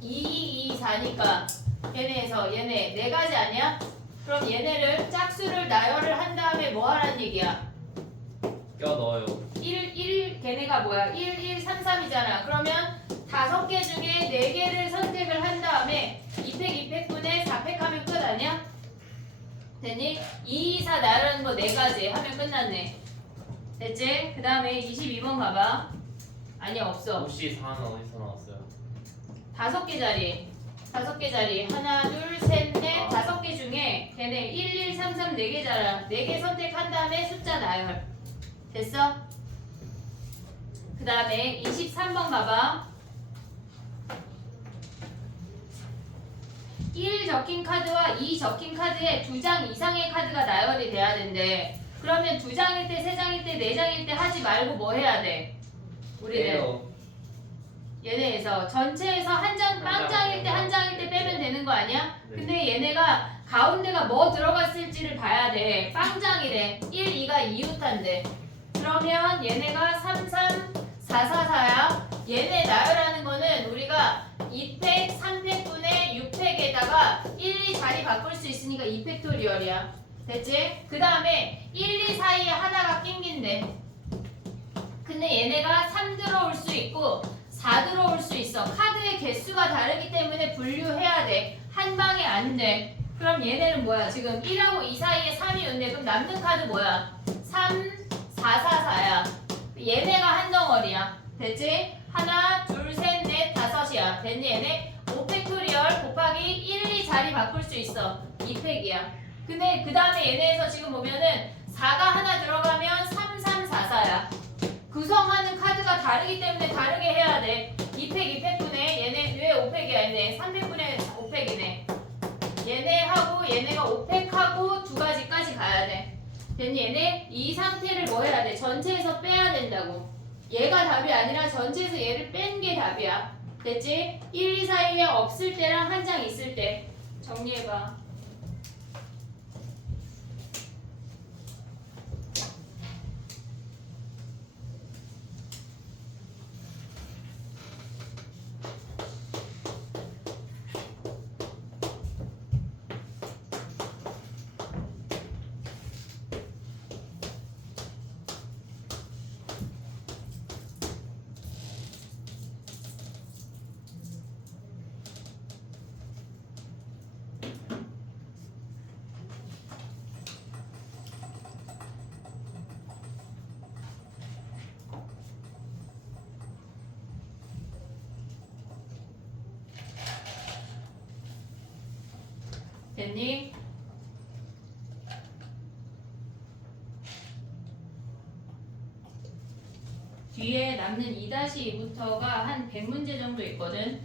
2, 2, 4니까 얘네에서 얘네 4가지 아니야? 그럼 얘네를 짝수를 나열을 한 다음에 뭐 하라는 얘기야? 껴 넣어요. 1, 걔네가 뭐야? 1, 1, 3, 3이잖아. 그러면 5개 중에 4개를 선택을 한 다음에 2팩, 2팩분에 4팩 하면 끝 아니야? 됐니? 2, 2, 4 나열하는 거 4가지 하면 끝났네. 됐지? 그 다음에 22번 가봐. 아니야 없어. 혹시 4는 어디서 나왔어요? 5개 자리. 5개 자리. 하나, 둘, 셋, 넷, 아. 5개 중에 걔네 1, 1, 3, 3, 4개잖아. 4개 선택한 다음에 숫자 나열. 됐어? 그 다음에 23번 봐봐. 1 적힌 카드와 2 적힌 카드에 2장 이상의 카드가 나열이 돼야 된대. 그러면 2장일 때, 3장일 때, 4장일 때 하지 말고 뭐 해야 돼? 우리는 빼요. 얘네에서 전체에서 한 장 빵장일 때 한 장일 때 빼면 되는 거 아니야? 네. 근데 얘네가 가운데가 뭐 들어갔을지를 봐야 돼. 빵장이래. 1, 2가 이웃한데. 그러면 얘네가 3, 3, 4, 4, 4야. 얘네 나열하는 거는 우리가 2팩, 3팩분의 6팩에다가 1, 2 자리 바꿀 수 있으니까 2팩토리얼이야. 됐지? 그 다음에 1, 2 사이에 하나가 낑긴대. 근데 얘네가 3 들어올 수 있고 4 들어올 수 있어. 카드의 개수가 다르기 때문에 분류해야 돼. 한 방에 안 돼. 그럼 얘네는 뭐야? 지금 1하고 2 사이에 3이 있는데 그럼 남는 카드 뭐야? 3, 4, 4, 4야. 얘네가 한 덩어리야. 됐지? 하나, 둘, 셋, 넷, 5이야. 됐니 얘네? 5팩토리얼 곱하기 1, 2 자리 바꿀 수 있어. 2팩이야. 근데 그 다음에 얘네에서 지금 보면은 4가 하나 들어가면 3, 3, 4, 4야. 구성하는 카드가 다르기 때문에 다르게 해야 돼. 2팩, 2팩분에 얘네 왜 5팩이야 얘네 3팩분에 5팩이네. 얘네하고 얘네가 5팩하고 2가지까지 가야 돼. 됐니 얘네? 이 상태를 뭐 해야 돼? 전체에서 빼야 된다고. 얘가 답이 아니라 전체에서 얘를 뺀 게 답이야. 됐지? 1, 2 사이에 없을 때랑 한 장 있을 때 정리해봐. 됐니? 뒤에 남는 2-2부터가 한 100문제 정도 있거든.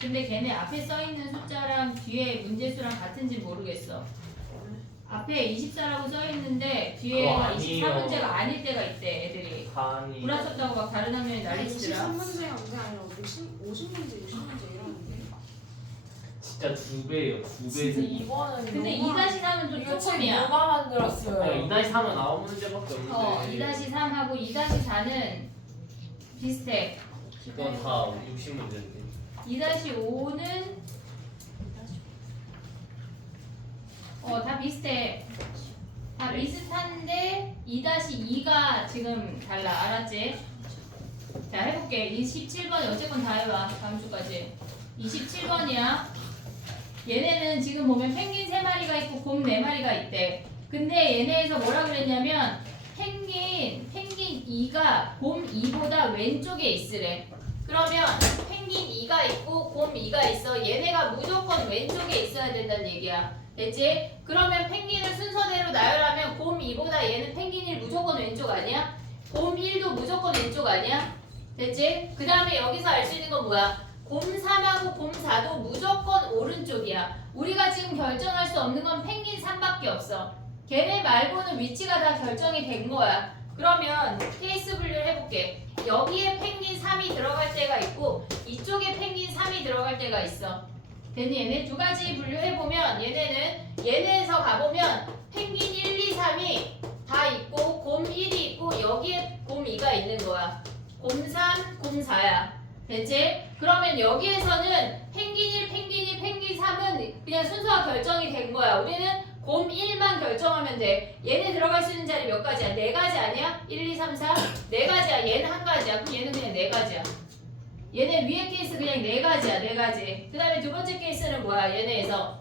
근데 걔네 앞에 써있는 숫자랑 뒤에 문제수랑 같은지 모르겠어. 앞에 24라고 써있는데 뒤에가 아니에요. 23문제가 아닐 때가 있대 애들이. 아니 구라쳤다고 막 다른 학년이 난리치더라. 23문제가 그게 아니라 50문제, 60문제 이러는데. 진짜 2배예요. 진짜 2배. 이번은 근데 너무 2-3은 좀 이거 책 조금이야. 누가 만들었어요? 2-3은 9문제밖에 없는데 2-3하고 2-4는 비슷해. 이건 다 60문제인데 2-5는 다 비슷해. 다 비슷한데 2-2가 지금 달라. 알았지? 자 해볼게. 27번 어쨌건 다 해봐. 다음 주까지. 27번이야. 얘네는 지금 보면 펭귄 3마리가 있고 곰 4마리가 있대. 근데 얘네에서 뭐라 그랬냐면 펭귄 2가 곰 2보다 왼쪽에 있으래. 그러면 펭귄 2가 있고 곰 2가 있어. 얘네가 무조건 왼쪽에 있어야 된다는 얘기야. 됐지? 그러면 펭귄을 순서대로 나열하면 곰 2보다 얘는 펭귄 1 무조건 왼쪽 아니야? 곰 1도 무조건 왼쪽 아니야? 됐지? 그 다음에 여기서 알 수 있는 건 뭐야? 곰 3하고 곰 4도 무조건 오른쪽이야. 우리가 지금 결정할 수 없는 건 펭귄 3밖에 없어. 걔네 말고는 위치가 다 결정이 된 거야. 그러면 케이스 분류를 해볼게. 여기에 펭귄 3이 들어갈 때가 있고 이쪽에 펭귄 3이 들어갈 때가 있어. 됐니? 얘네 두 가지 분류해보면 얘네에서 가보면 펭귄 1, 2, 3이 다 있고 곰 1이 있고 여기에 곰 2가 있는 거야. 곰 3, 곰 4야. 됐지? 그러면 여기에서는 펭귄 1, 펭귄 2, 펭귄 3은 그냥 순서가 결정이 된 거야. 우리는 곰 1만 결정하면 돼. 얘네 들어갈 수 있는 자리 몇 가지야? 4가지 아니야? 1, 2, 3, 4? 4가지야. 얘는 한 가지야. 그럼 얘는 그냥 4가지야. 얘네 위에 케이스 그냥 4가지야. 4가지. 그 다음에 두 번째 케이스는 뭐야? 얘네에서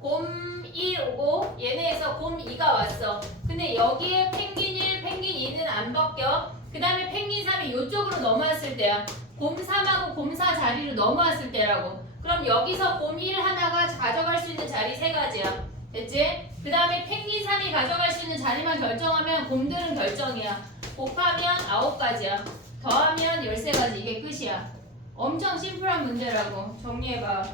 곰 1 오고 얘네에서 곰 2가 왔어. 근데 여기에 펭귄 1, 펭귄 2는 안 바뀌어. 그 다음에 펭귄 3이 이쪽으로 넘어왔을 때야. 곰 3하고 곰 4 자리로 넘어왔을 때라고. 그럼 여기서 곰 1 하나가 가져갈 수 있는 자리 3가지야. 됐지? 그 다음에 펭귄 3이 가져갈 수 있는 자리만 결정하면 곰들은 결정이야. 곱하면 9가지야. 더하면 13가지. 이게 끝이야. 엄청 심플한 문제라고. 정리해봐.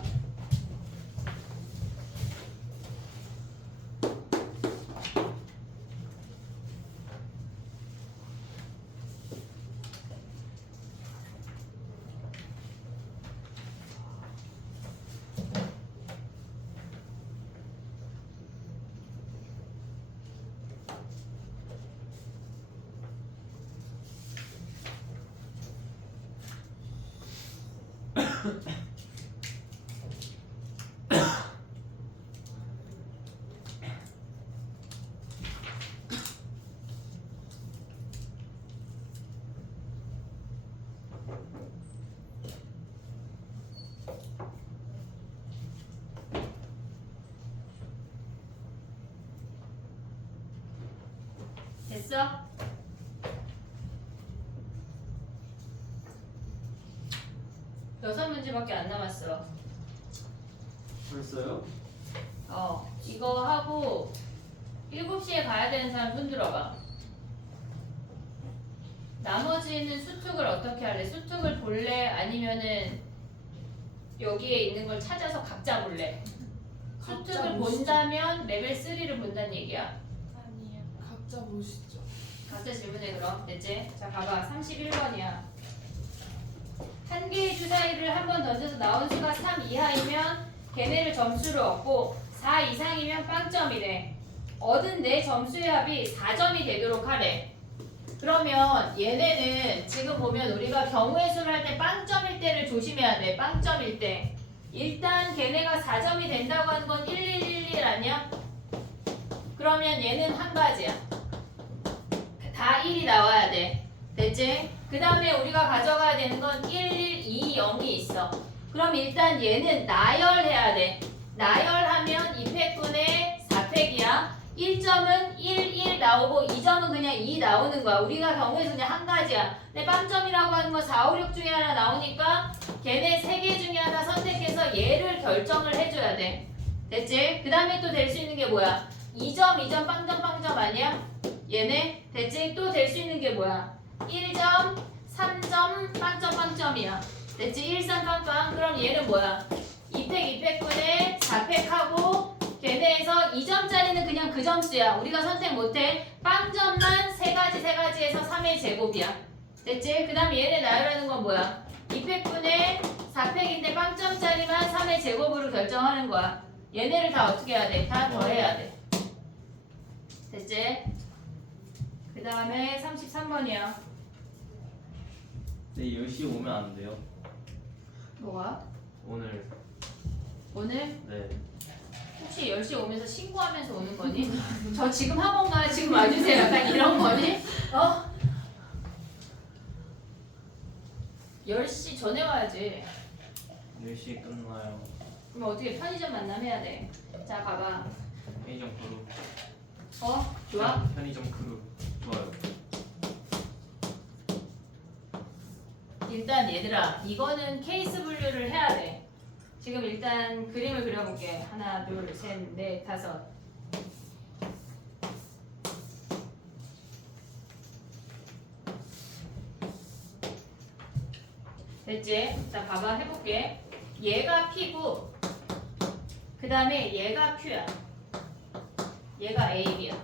됐어? 여섯 문제밖에 안 남았어. 벌써요? 이거 하고 7시에 가야 되는 사람 손 들어봐. 나머지는 수특을 어떻게 할래? 수특을 볼래? 아니면은 여기에 있는 걸 찾아서 각자 볼래? 수특을 본다면 레벨 3를 본다는 얘기야. 아니요. 각자 보시죠. 각자 질문해 그럼. 됐지? 자 봐봐. 31번이야. 한 개의 주사위를 한 번 던져서 나온 수가 3 이하이면 걔네를 점수로 얻고 4 이상이면 빵점이래. 얻은 내 점수의 합이 4점이 되도록 하래. 그러면 얘네는 지금 보면 우리가 경우의 수를 할 때 빵점일 때를 조심해야 돼. 빵점일 때. 일단 걔네가 4점이 된다고 하는 건 1111 아니야? 그러면 얘는 한 가지야. 다 1이 나와야 돼. 됐지? 그 다음에 우리가 가져가야 되는 건 1120이 있어. 그럼 일단 얘는 나열해야 돼. 나열하면 2팩분의 4팩이야. 1점은 1 나오고 2점은 그냥 2 나오는 거야. 우리가 경우에서 그냥 한 가지야. 근데 빵점이라고 하는 건 4, 5, 6 중에 하나 나오니까 걔네 3개 중에 하나 선택해서 얘를 결정을 해줘야 돼. 됐지? 그 다음에 또 될 수 있는 게 뭐야? 2점, 2점, 빵점, 빵점 아니야? 얘네? 됐지? 또 될 수 있는 게 뭐야? 1점, 3점, 빵점, 빵점이야. 됐지? 1, 3, 빵빵. 그럼 얘는 뭐야? 2팩, 2팩분의 4팩하고 걔네에서 2점짜리는 그냥 그 점수야. 우리가 선택 못해. 빵점만 3가지에서 3의 제곱이야. 됐지? 그 다음 얘네 나열하는 건 뭐야? 2팩분의 4팩인데 빵점짜리만 3의 제곱으로 결정하는 거야. 얘네를 다 어떻게 해야 돼? 다 더해야 돼. 됐지? 그 다음에 33번이야. 네, 10시 오면 안 돼요? 뭐가? 오늘. 오늘? 네. 혹시 10시 오면서 신고하면서 오는 거니? 저 지금 학원 가 지금 와주세요. 약간 이런 거니? 10시 전에 와야지. 10시에 끝나요. 그럼 어떻게 편의점 만남해야 돼? 자, 봐봐. 편의점 크루. 좋아? 편의점 크루. 좋아요. 일단 얘들아, 이거는 케이스 분류를 해야 돼. 지금 일단 그림을 그려볼게. 하나, 둘, 셋, 넷, 다섯. 됐지? 자, 봐봐. 해볼게. 얘가 P고 그 다음에 얘가 Q야. 얘가 A, B야.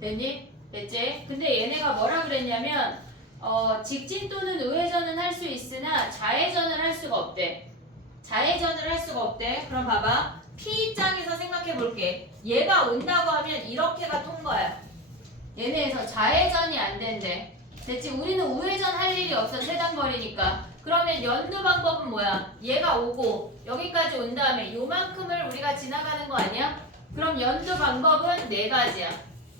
됐니? 됐지? 근데 얘네가 뭐라 그랬냐면 직진 또는 우회전은 할 수 있으나 좌회전을 할 수가 없대. 좌회전을 할 수가 없대. 그럼 봐봐. P 입장에서 생각해 볼게. 얘가 온다고 하면 이렇게가 통과야. 얘네에서 좌회전이 안 된대. 됐지? 우리는 우회전 할 일이 없어. 세단거리니까. 그러면 연두 방법은 뭐야? 얘가 오고 여기까지 온 다음에 요만큼을 우리가 지나가는 거 아니야? 그럼 연두 방법은 4가지야.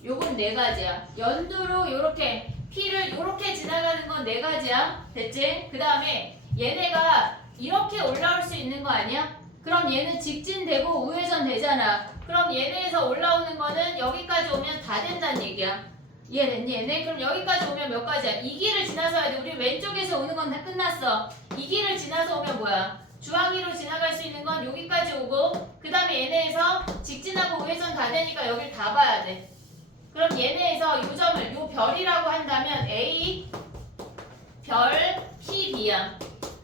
요건 4가지야. 연두로 요렇게 P를 요렇게 지나가는 건 4가지야. 됐지? 그 다음에 얘네가 이렇게 올라올 수 있는 거 아니야? 그럼 얘는 직진되고 우회전 되잖아. 그럼 얘네에서 올라오는 거는 여기까지 오면 다 된다는 얘기야. 이해됐니 얘네? 그럼 여기까지 오면 몇 가지야? 이 길을 지나서 와야 돼. 우리 왼쪽에서 오는 건 다 끝났어. 이 길을 지나서 오면 뭐야? 주황이로 지나갈 수 있는 건 여기까지 오고 그 다음에 얘네에서 직진하고 우회전 다 되니까 여길 다 봐야 돼. 그럼 얘네에서 요 점을 요 별이라고 한다면 A 별 P, B야.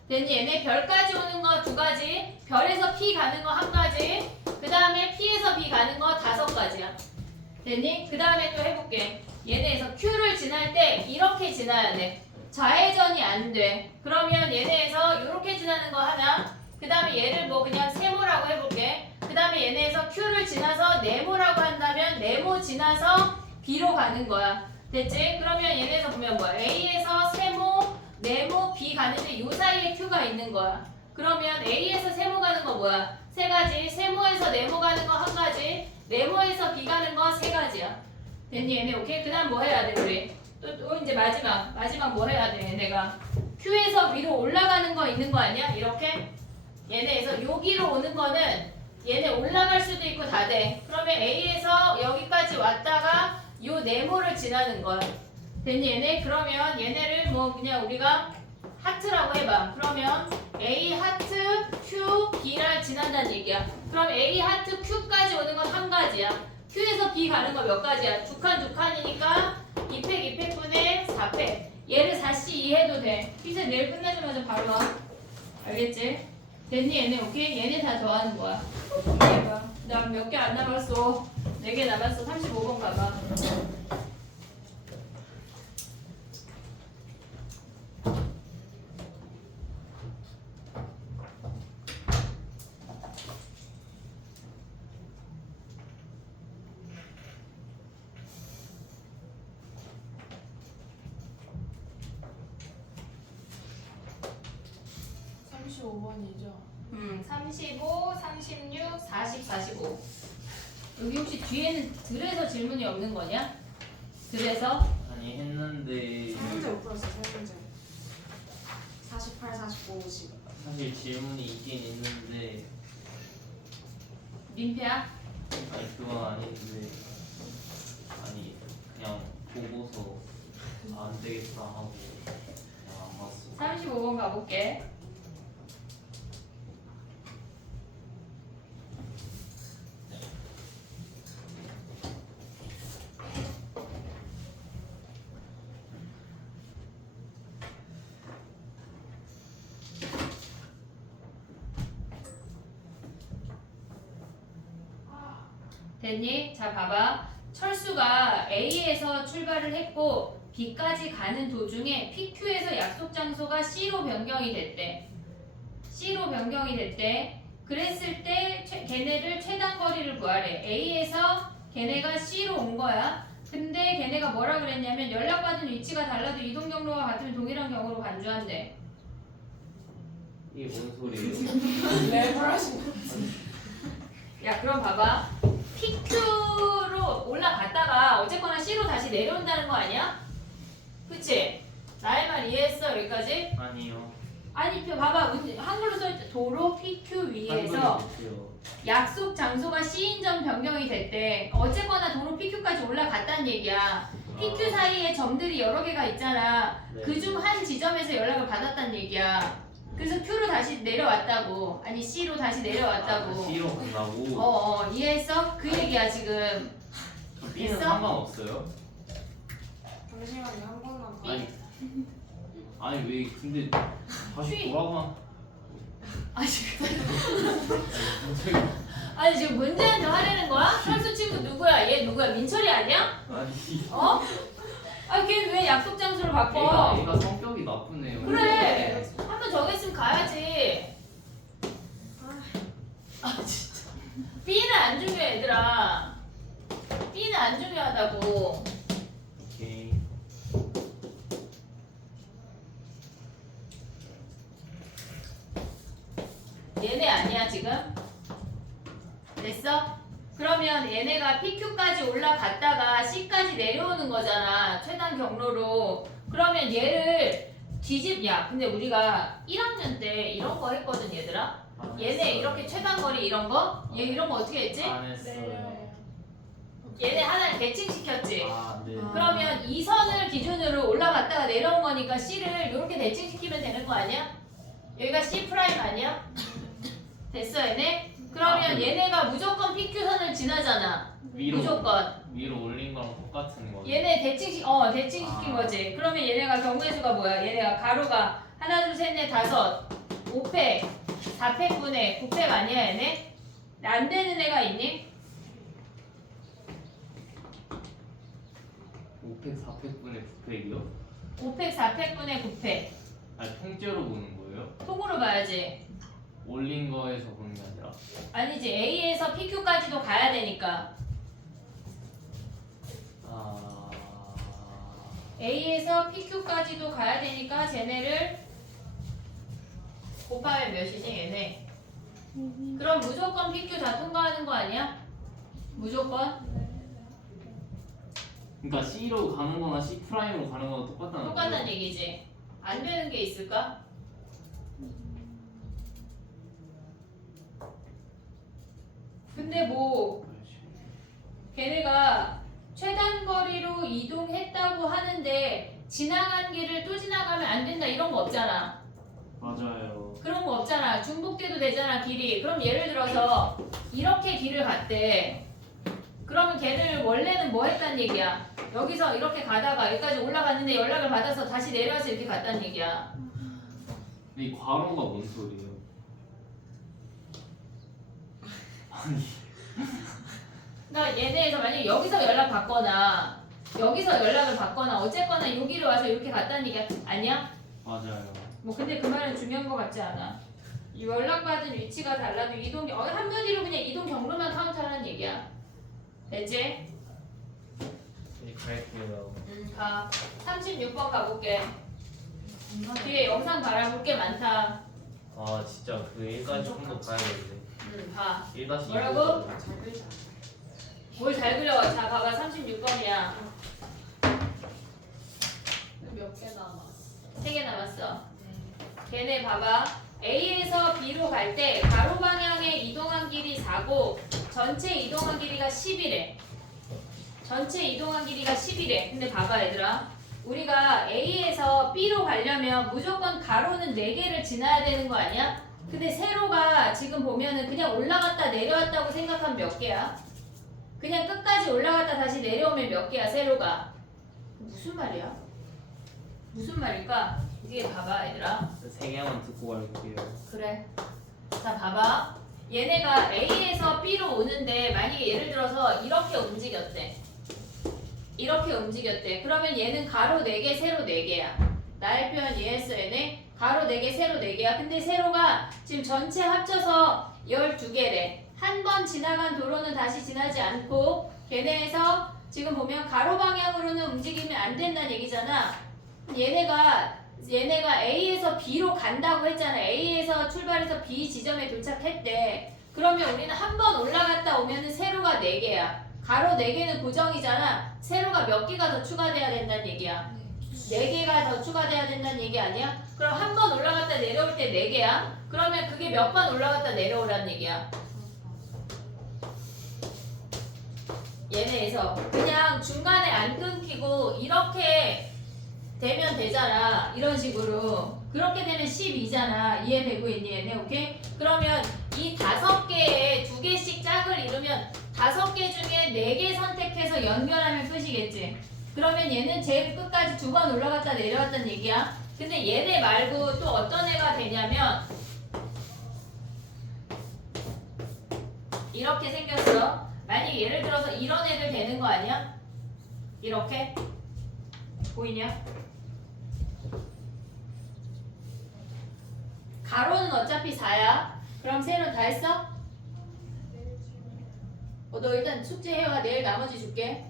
됐니? 얘네 별까지 오는 거 2가지, 별에서 P 가는 거 1가지, 그 다음에 P에서 B 가는 거 5가지야. 됐니? 그 다음에 또 해볼게. 얘네에서 Q를 지날 때 이렇게 지나야 돼. 좌회전이 안 돼. 그러면 얘네에서 이렇게 지나는 거 하나, 그 다음에 얘를 뭐 그냥 세모라고 해볼게. 그 다음에 얘네에서 Q를 지나서 네모라고 한다면 네모 지나서 B로 가는 거야. 됐지? 그러면 얘네에서 보면 뭐야? A에서 세모, 네모, B 가는데 요 사이에 Q가 있는 거야. 그러면 A에서 세모 가는 거 뭐야? 3가지, 세모에서 네모 가는 거 1가지, 네모에서 B 가는 거 3가지야. 됐니 얘네? 오케이? 그 다음 뭐 해야 돼 우리? 또 이제 마지막 뭐 해야 돼 얘네가? Q에서 위로 올라가는 거 있는 거 아니야? 이렇게? 얘네에서 여기로 오는 거는 얘네 올라갈 수도 있고 다 돼. 그러면 A에서 여기까지 왔다가 요 네모를 지나는 거야. 됐니 얘네? 그러면 얘네를 뭐 그냥 우리가 하트라고 해봐. 그러면 A 하트 Q B를 지난다는 얘기야. 그럼 A 하트 Q까지 오는 건 1가지야. Q에서 B 가는 거 몇 가지야? 2칸이니까 2팩 2팩분의 4팩. 얘를 4C 해도 돼. 이제 내일 끝나자마자 바로 와. 알겠지? 됐니 얘네? 오케이? 얘네 다 더하는 거야. 해봐. 나 몇 개 안 남았어. 4개 남았어. 35번 가봐. 35번이죠. 35, 36, 40, 45. 여기 혹시 뒤에는 들에서 질문이 없는 거냐? 들에서? 아니 했는데 3문제 못 풀었어. 3문제 48, 49, 50. 사실 질문이 있긴 있는데 민폐야? 아니 그건 아닌데 아니 그냥 보고서 안 되겠다 하고 그냥 안 봤어. 35번 가볼게. 됐니? 자 봐봐. 철수가 A에서 출발을 했고 B까지 가는 도중에 PQ에서 약속 장소가 C로 변경이 됐대. C로 변경이 됐대. 그랬을 때 걔네를 최단 거리를 구하래. A에서 걔네가 C로 온 거야. 근데 걔네가 뭐라 그랬냐면 연락받은 위치가 달라도 이동 경로가 같으면 동일한 경우로 간주한대. 이게 뭔 소리예요? 랩을 하신 거. 야 그럼 봐봐. PQ로 올라갔다가 어쨌거나 C로 다시 내려온다는 거 아니야? 그치? 나의 말 이해했어 여기까지? 아니요. 아니 봐봐 한글로 써있대. 도로 PQ 위에서 한글로 약속 장소가 C인 점 변경이 됐대. 어쨌거나 도로 PQ까지 올라갔다는 얘기야. PQ 사이에 점들이 여러 개가 있잖아. 네. 그중 한 지점에서 연락을 받았다는 얘기야. 그래서 Q로 다시 내려왔다고. 아니 C로 다시 내려왔다고. C로 간다고. 이해했어? 그 얘기야 지금. B는 됐어? 상관없어요? 잠시만요 한 번만 더. 아니 왜 근데 다시 P. 돌아가? 아니 지금 문제는 더 하려는 거야? 철수 친구 누구야? 얘 누구야? 민철이 아니야? 아니 어? 아 걔 왜 약속 장소를 바꿔? 얘가 성격이 나쁘네요. 그래. 한번 정했으면 가야지. 진짜. B는 안 중요해 얘들아. B는 안 중요하다고. 오케이. 얘네 아니야 지금? 됐어? 그러면 얘네가 PQ까지 올라갔다가 C까지 내려오는 거잖아. 최단 경로로. 그러면 얘를 야 근데 우리가 1학년 때 이런 거 했거든 얘들아. 얘네 이렇게 최단 거리 이런 거? 얘 이런 거 어떻게 했지? 안 했어요. 얘네 하나를 대칭시켰지. 아 네. 그러면 이 선을 기준으로 올라갔다가 내려온 거니까 C를 이렇게 대칭시키면 되는 거 아니야? 여기가 C 프라임 아니야? 됐어 얘네? 그러면 얘네가 무조건 PQ선을 지나잖아. 무조건. 위로 올린 거랑 똑같은 거. 얘네 대칭시킨 거지. 그러면 얘네가 경우의 수가 뭐야? 얘네가 가로가 하나 둘 셋 넷 다섯 5팩 4팩분의 9팩 아니야 얘네? 안 되는 애가 있니? 5팩 4팩분의 9팩이요? 5팩 4팩분의 9팩. 아니 통째로 보는 거예요? 통으로 봐야지. 올린 거에서 보는 게 아니라. 아니지 A에서 PQ까지도 가야 되니까. 아 A에서 PQ까지도 가야 되니까 쟤네를 곱하면 몇이지 얘네? 그럼 무조건 PQ 다 통과하는 거 아니야? 무조건? 그러니까 C로 가는 거나 C 프라임으로 가는 거나 똑같다는 똑같다는 거예요? 얘기지. 안 되는 게 있을까? 근데 뭐 걔네가 최단 거리로 이동했다고 하는데 지나간 길을 또 지나가면 안 된다 이런 거 없잖아. 맞아요. 그런 거 없잖아. 중복돼도 되잖아 길이. 그럼 예를 들어서 이렇게 길을 갔대. 그러면 걔를 원래는 뭐 했단 얘기야? 여기서 이렇게 가다가 여기까지 올라갔는데 연락을 받아서 다시 내려와서 이렇게 갔단 얘기야. 근데 이 괄호가 뭔 소리예요? 아니 그러니까 얘네에서 만약에 여기서 연락 받거나 여기서 연락을 받거나 어쨌거나 여기를 와서 이렇게 갔다는 얘기 아니야? 맞아요. 뭐 근데 그 말은 중요한 거 같지 않아. 이 연락받은 위치가 달라도 이동 한마디로 그냥 이동 경로만 카운트하는 얘기야. 됐지? 이제 갈게요. 가. 36번 가볼게. 뒤에 영상 봐라. 볼 게 많다. 아 진짜 그 1까지 좀 더 봐야겠네. 봐. 1-2 뭐라고? 잘 글자. 뭘 잘 그려. 자, 봐봐. 36번이야. 몇 개 남았어? 3개 남았어. 네. 걔네 봐봐. A에서 B로 갈 때 가로 방향에 이동한 길이 4고 전체 이동한 길이가 10이래. 전체 이동한 길이가 10이래. 근데 봐봐 얘들아. 우리가 A에서 B로 가려면 무조건 가로는 4개를 지나야 되는 거 아니야? 근데 세로가 지금 보면은 그냥 올라갔다 내려왔다고 생각하면 몇 개야? 그냥 끝까지 올라갔다 다시 내려오면 몇 개야 세로가? 무슨 말이야? 무슨 말일까? 이게 봐봐 얘들아. 3개만 듣고 갈게요. 그래. 자 봐봐. 얘네가 A에서 B로 오는데 만약에 예를 들어서 이렇게 움직였대. 이렇게 움직였대. 그러면 얘는 가로 4개, 세로 4개야. 나의 표현 이해했어 얘네? 가로 4개, 세로 4개야. 근데 세로가 지금 전체 합쳐서 12개래. 한 번 지나간 도로는 다시 지나지 않고 걔네에서 지금 보면 가로 방향으로는 움직이면 안 된다는 얘기잖아. 얘네가 A에서 B로 간다고 했잖아. A에서 출발해서 B 지점에 도착했대. 그러면 우리는 한 번 올라갔다 오면은 세로가 4개야. 가로 4개는 고정이잖아. 세로가 몇 개가 더 추가돼야 된다는 얘기야. 4개가 더 추가돼야 된다는 얘기 아니야? 그럼 한 번 올라갔다 내려올 때 4개야? 그러면 그게 몇 번 올라갔다 내려오라는 얘기야. 얘네에서 그냥 중간에 안 끊기고 이렇게 되면 되잖아. 이런 식으로. 그렇게 되면 12잖아. 이해되고 있니 얘네? 오케이? 그러면 이 5개에 2개씩 짝을 이루면 5개 중에 4개 선택해서 연결하면 끝이겠지. 그러면 얘는 제일 끝까지 2번 올라갔다 내려왔다는 얘기야. 근데 얘네 말고 또 어떤 애가 되냐면 이렇게 생겼어. 만약에 예를 들어서 이런 애들 되는 거 아니야? 이렇게? 보이냐? 가로는 어차피 4야. 그럼 세로는 다 했어? 너 일단 숙제해와. 내일 나머지 줄게.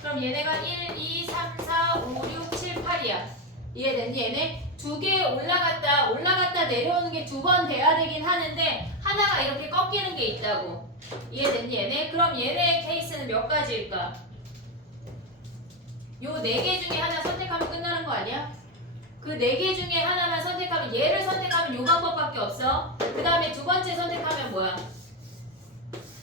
그럼 얘네가 1, 2, 3, 4, 5, 6, 7, 8이야. 이해됐니? 얘네 2개 올라갔다 내려오는 게 2번 돼야 되긴 하는데 하나가 이렇게 꺾이는 게 있다고. 이해됐니? 얘네? 그럼 얘네의 케이스는 몇 가지일까? 요 4개 중에 하나 선택하면 끝나는 거 아니야? 그 4개 중에 하나만 선택하면 얘를 선택하면 요 방법밖에 없어. 그 다음에 두 번째 선택하면 뭐야?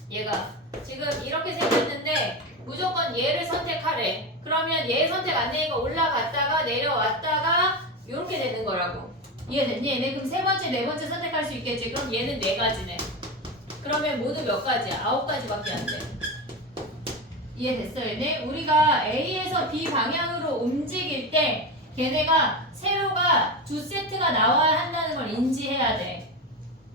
얘가 지금 이렇게 생겼는데 무조건 얘를 선택하래. 그러면 얘 선택 안 되니까 올라갔다가 내려왔다가 요렇게 되는 거라고. 이해됐니? 얘네 그럼 세 번째, 네 번째 선택할 수 있겠지. 그럼 얘는 4가지네. 그러면 모두 몇 가지야? 9가지밖에 안 돼. 이해됐어 얘네? 우리가 A에서 B 방향으로 움직일 때 걔네가 세로가 2세트가 나와야 한다는 걸 인지해야 돼.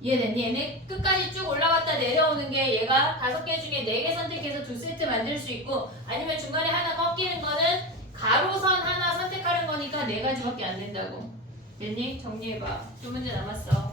이해됐니? 얘네 끝까지 쭉 올라갔다 내려오는 게 얘가 5개 중에 4개 선택해서 2세트 만들 수 있고 아니면 중간에 하나 꺾이는 거는 가로선 하나 선택하는 거니까 4가지밖에 안 된다고. 됐니? 정리해봐. 2문제 남았어.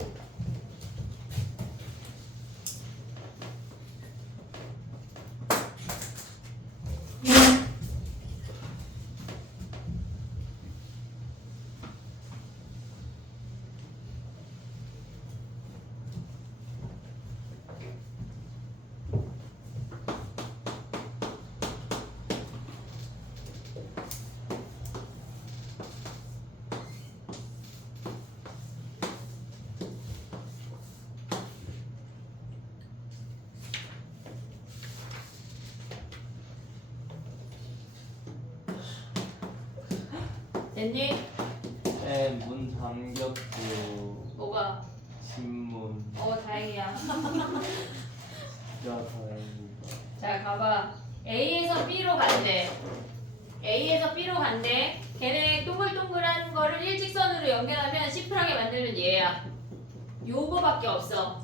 됐니? 네, 문 잠겼고 뭐가? 신문. 다행이야. 진짜 다행이다. 자, 가봐. A에서 B로 간대. A에서 B로 간대. 걔네 동글동글한 거를 일직선으로 연결하면 심플하게 만들면 얘야. 요거밖에 없어.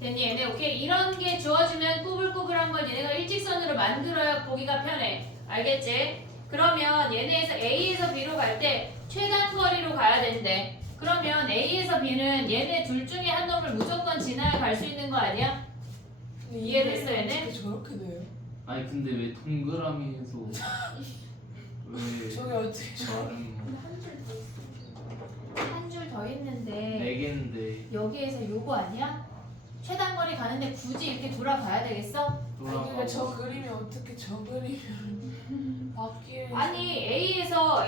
됐니? 얘네 오케이? 이런 게 주어지면 꾸불꾸불한 걸 얘네가 일직선으로 만들어야 보기가 편해. 알겠지? 그러면 얘네에서 A에서 B로 갈 때 최단 거리로 가야 된대. 그러면 A에서 B는 얘네 둘 중에 한 놈을 무조건 지나야 갈 수 있는 거 아니야? 이해됐어, 얘네? 어떻게 저렇게 돼요? 아니 근데 왜 동그라미에서 왜 저게 어떻게 다른 한 줄 더 있는데 네 개인데 여기에서 요거 아니야? 최단 거리 가는데 굳이 이렇게 돌아가야 되겠어? 아니 돌아가고 근데 저 그림이 어떻게 저 그림을 바퀴에 아니 A에서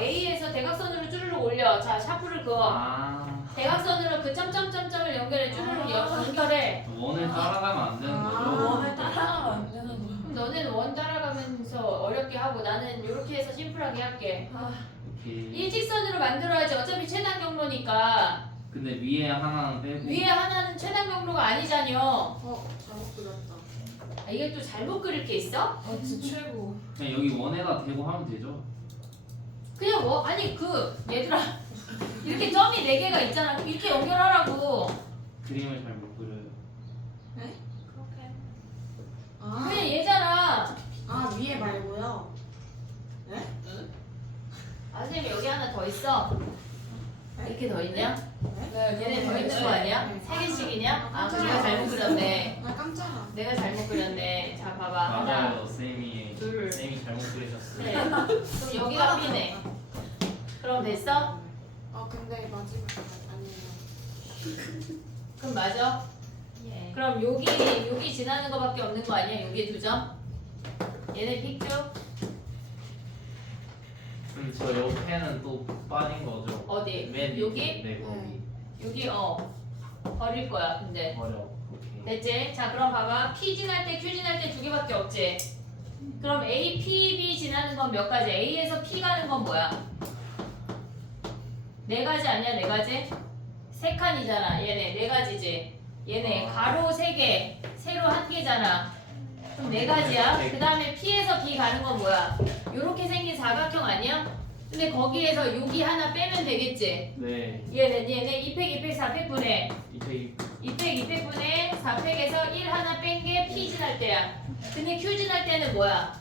대각선으로 쭈르륵 올려. 자, 샤프를 그어. 아 대각선으로 그 점점점점을 연결해. 쭈르륵 연결해. 원을 따라가면 안 되는 거죠? 원을 따라가면 안 되는 거야. 그럼 너는 원 따라가면서 어렵게 하고 나는 이렇게 해서 심플하게 할게. 오케이. 일직선으로 만들어야지. 어차피 최단 경로니까. 근데 위에 하나는 빼고 위에 하나는 최단 경로가 아니잖여. 잘못 그렸다. 아, 이게 또 잘못 그릴 게 있어? 진짜 최고. 그냥 여기 원에다 대고 하면 되죠? 그냥 뭐 아니 얘들아 이렇게 점이 4개가 있잖아. 이렇게 연결하라고. 그림을 잘 못 그려요. 네? 아, 그냥 얘잖아. 아 위에 말고요. 아 선생님 여기 하나 더 있어. 이렇게 더 있냐? 얘네 더 있는 거 아니야? 네. 세 개씩이냐? 아 내가 잘못 그렸네. 아 깜짝아. 내가 잘못 그렸네. 자 봐봐. 하나, 맞아요. 쌤이 둘, 잘못 그리셨어요. 셋. 그럼 여기가 B네. 그럼 됐어? 근데 마지막 아니에요. 그럼 맞아? 예. 그럼 여기 지나는 거밖에 없는 거 아니야? 여기 2점? 얘네 픽죠? 그럼 저 옆에는 또 빠진 거죠? 어디? 맨 여기? 네 거기. 여기 버릴 거야 근데. 버려. 오케이. 됐지? 자 그럼 봐봐. P 지날 때 Q 지날 때 2개밖에 없지? 그럼 A, P, B 지나는 건 몇 가지? A에서 P 가는 건 뭐야? 4가지 아니야? 4가지? 3칸이잖아 얘네 4가지지? 얘네 가로 3개 세로 1개잖아 그럼 4가지야? 그 다음에 P에서 B 가는 건 뭐야? 요렇게 생긴 사각형 아니야? 근데 거기에서 여기 하나 빼면 되겠지? 네. 얘네 2팩 2팩 4팩분의 이제 2팩 2팩분의 4팩에서 1 하나 뺀 게 P 지날 때야 근데 Q 지날 때는 뭐야?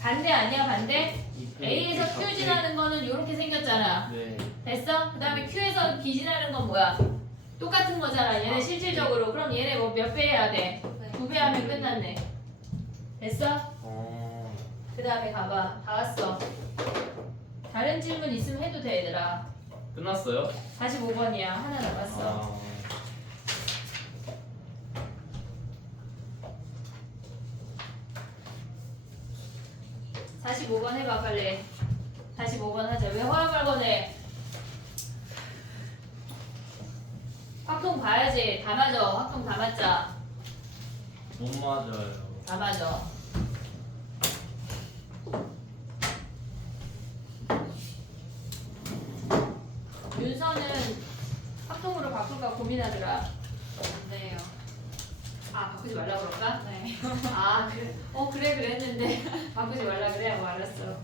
반대 아니야 반대? A에서 Q 지나는 거는 요렇게 생겼잖아 네. 됐어? 그 다음에 Q에서 B 지나는 건 뭐야? 똑같은 거잖아 얘네 실질적으로 그럼 얘네 뭐 몇 배 해야 돼? 2배 하면 끝났네 됐어? 그 다음에 가봐 다 왔어 다른 질문 있으면 해도 돼 얘들아 끝났어요? 45번이야 하나 남았어 아. 45번 해봐 빨리 45번 하자 왜 허락을 거네 확통 봐야지 다 맞아 확통 다 맞자 못 맞아요. 다 맞아 윤서는 확통으로 바꿀까 고민하더라 안 돼요. 아 바꾸지 말라 그럴까? 네. 아 그래 그래 그랬는데 바꾸지 말라 그래 뭐 알았어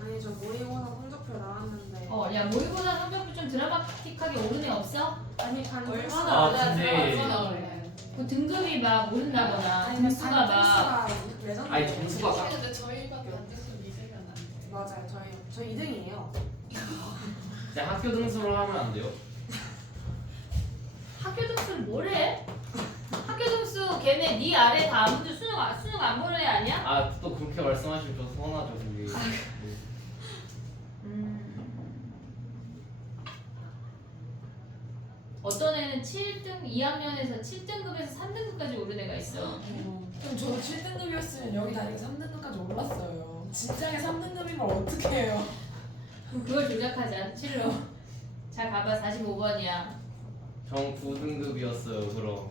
아니 저 모의고사 성적표 나왔는데. 야 모의고사 성적표 좀 드라마틱하게 오른 애 없어? 아니 반 얼마나 아, 알아야 근데- 얼마나 알아야 그 등급이 막 오른다거나 아니 점수가 막 반 레전드. 아니 점수가 딱 근데 저희밖에 안 돼서 믿으면 안 돼. 맞아요. 저 2등이에요. 이제 학교 등수로 하면 안 돼요? 학교 등수를 뭐래? 학교 등수 걔네 네 아래 다 아무도 수능 안 보는 애 아니야? 아 또 그렇게 말씀하시면 저 서운하죠 그게. 어떤 애는 7등 2학년에서 7등급에서 3등급까지 오른 애가 있어. 그럼 저도 7등급이었으면 여기 다니고 3등급까지 올랐어요. 진작에 3등급이면 어떻게 해요? 그걸 조작하자. 7로. 자 가봐 45번이야. 전 9등급이었어요 그럼.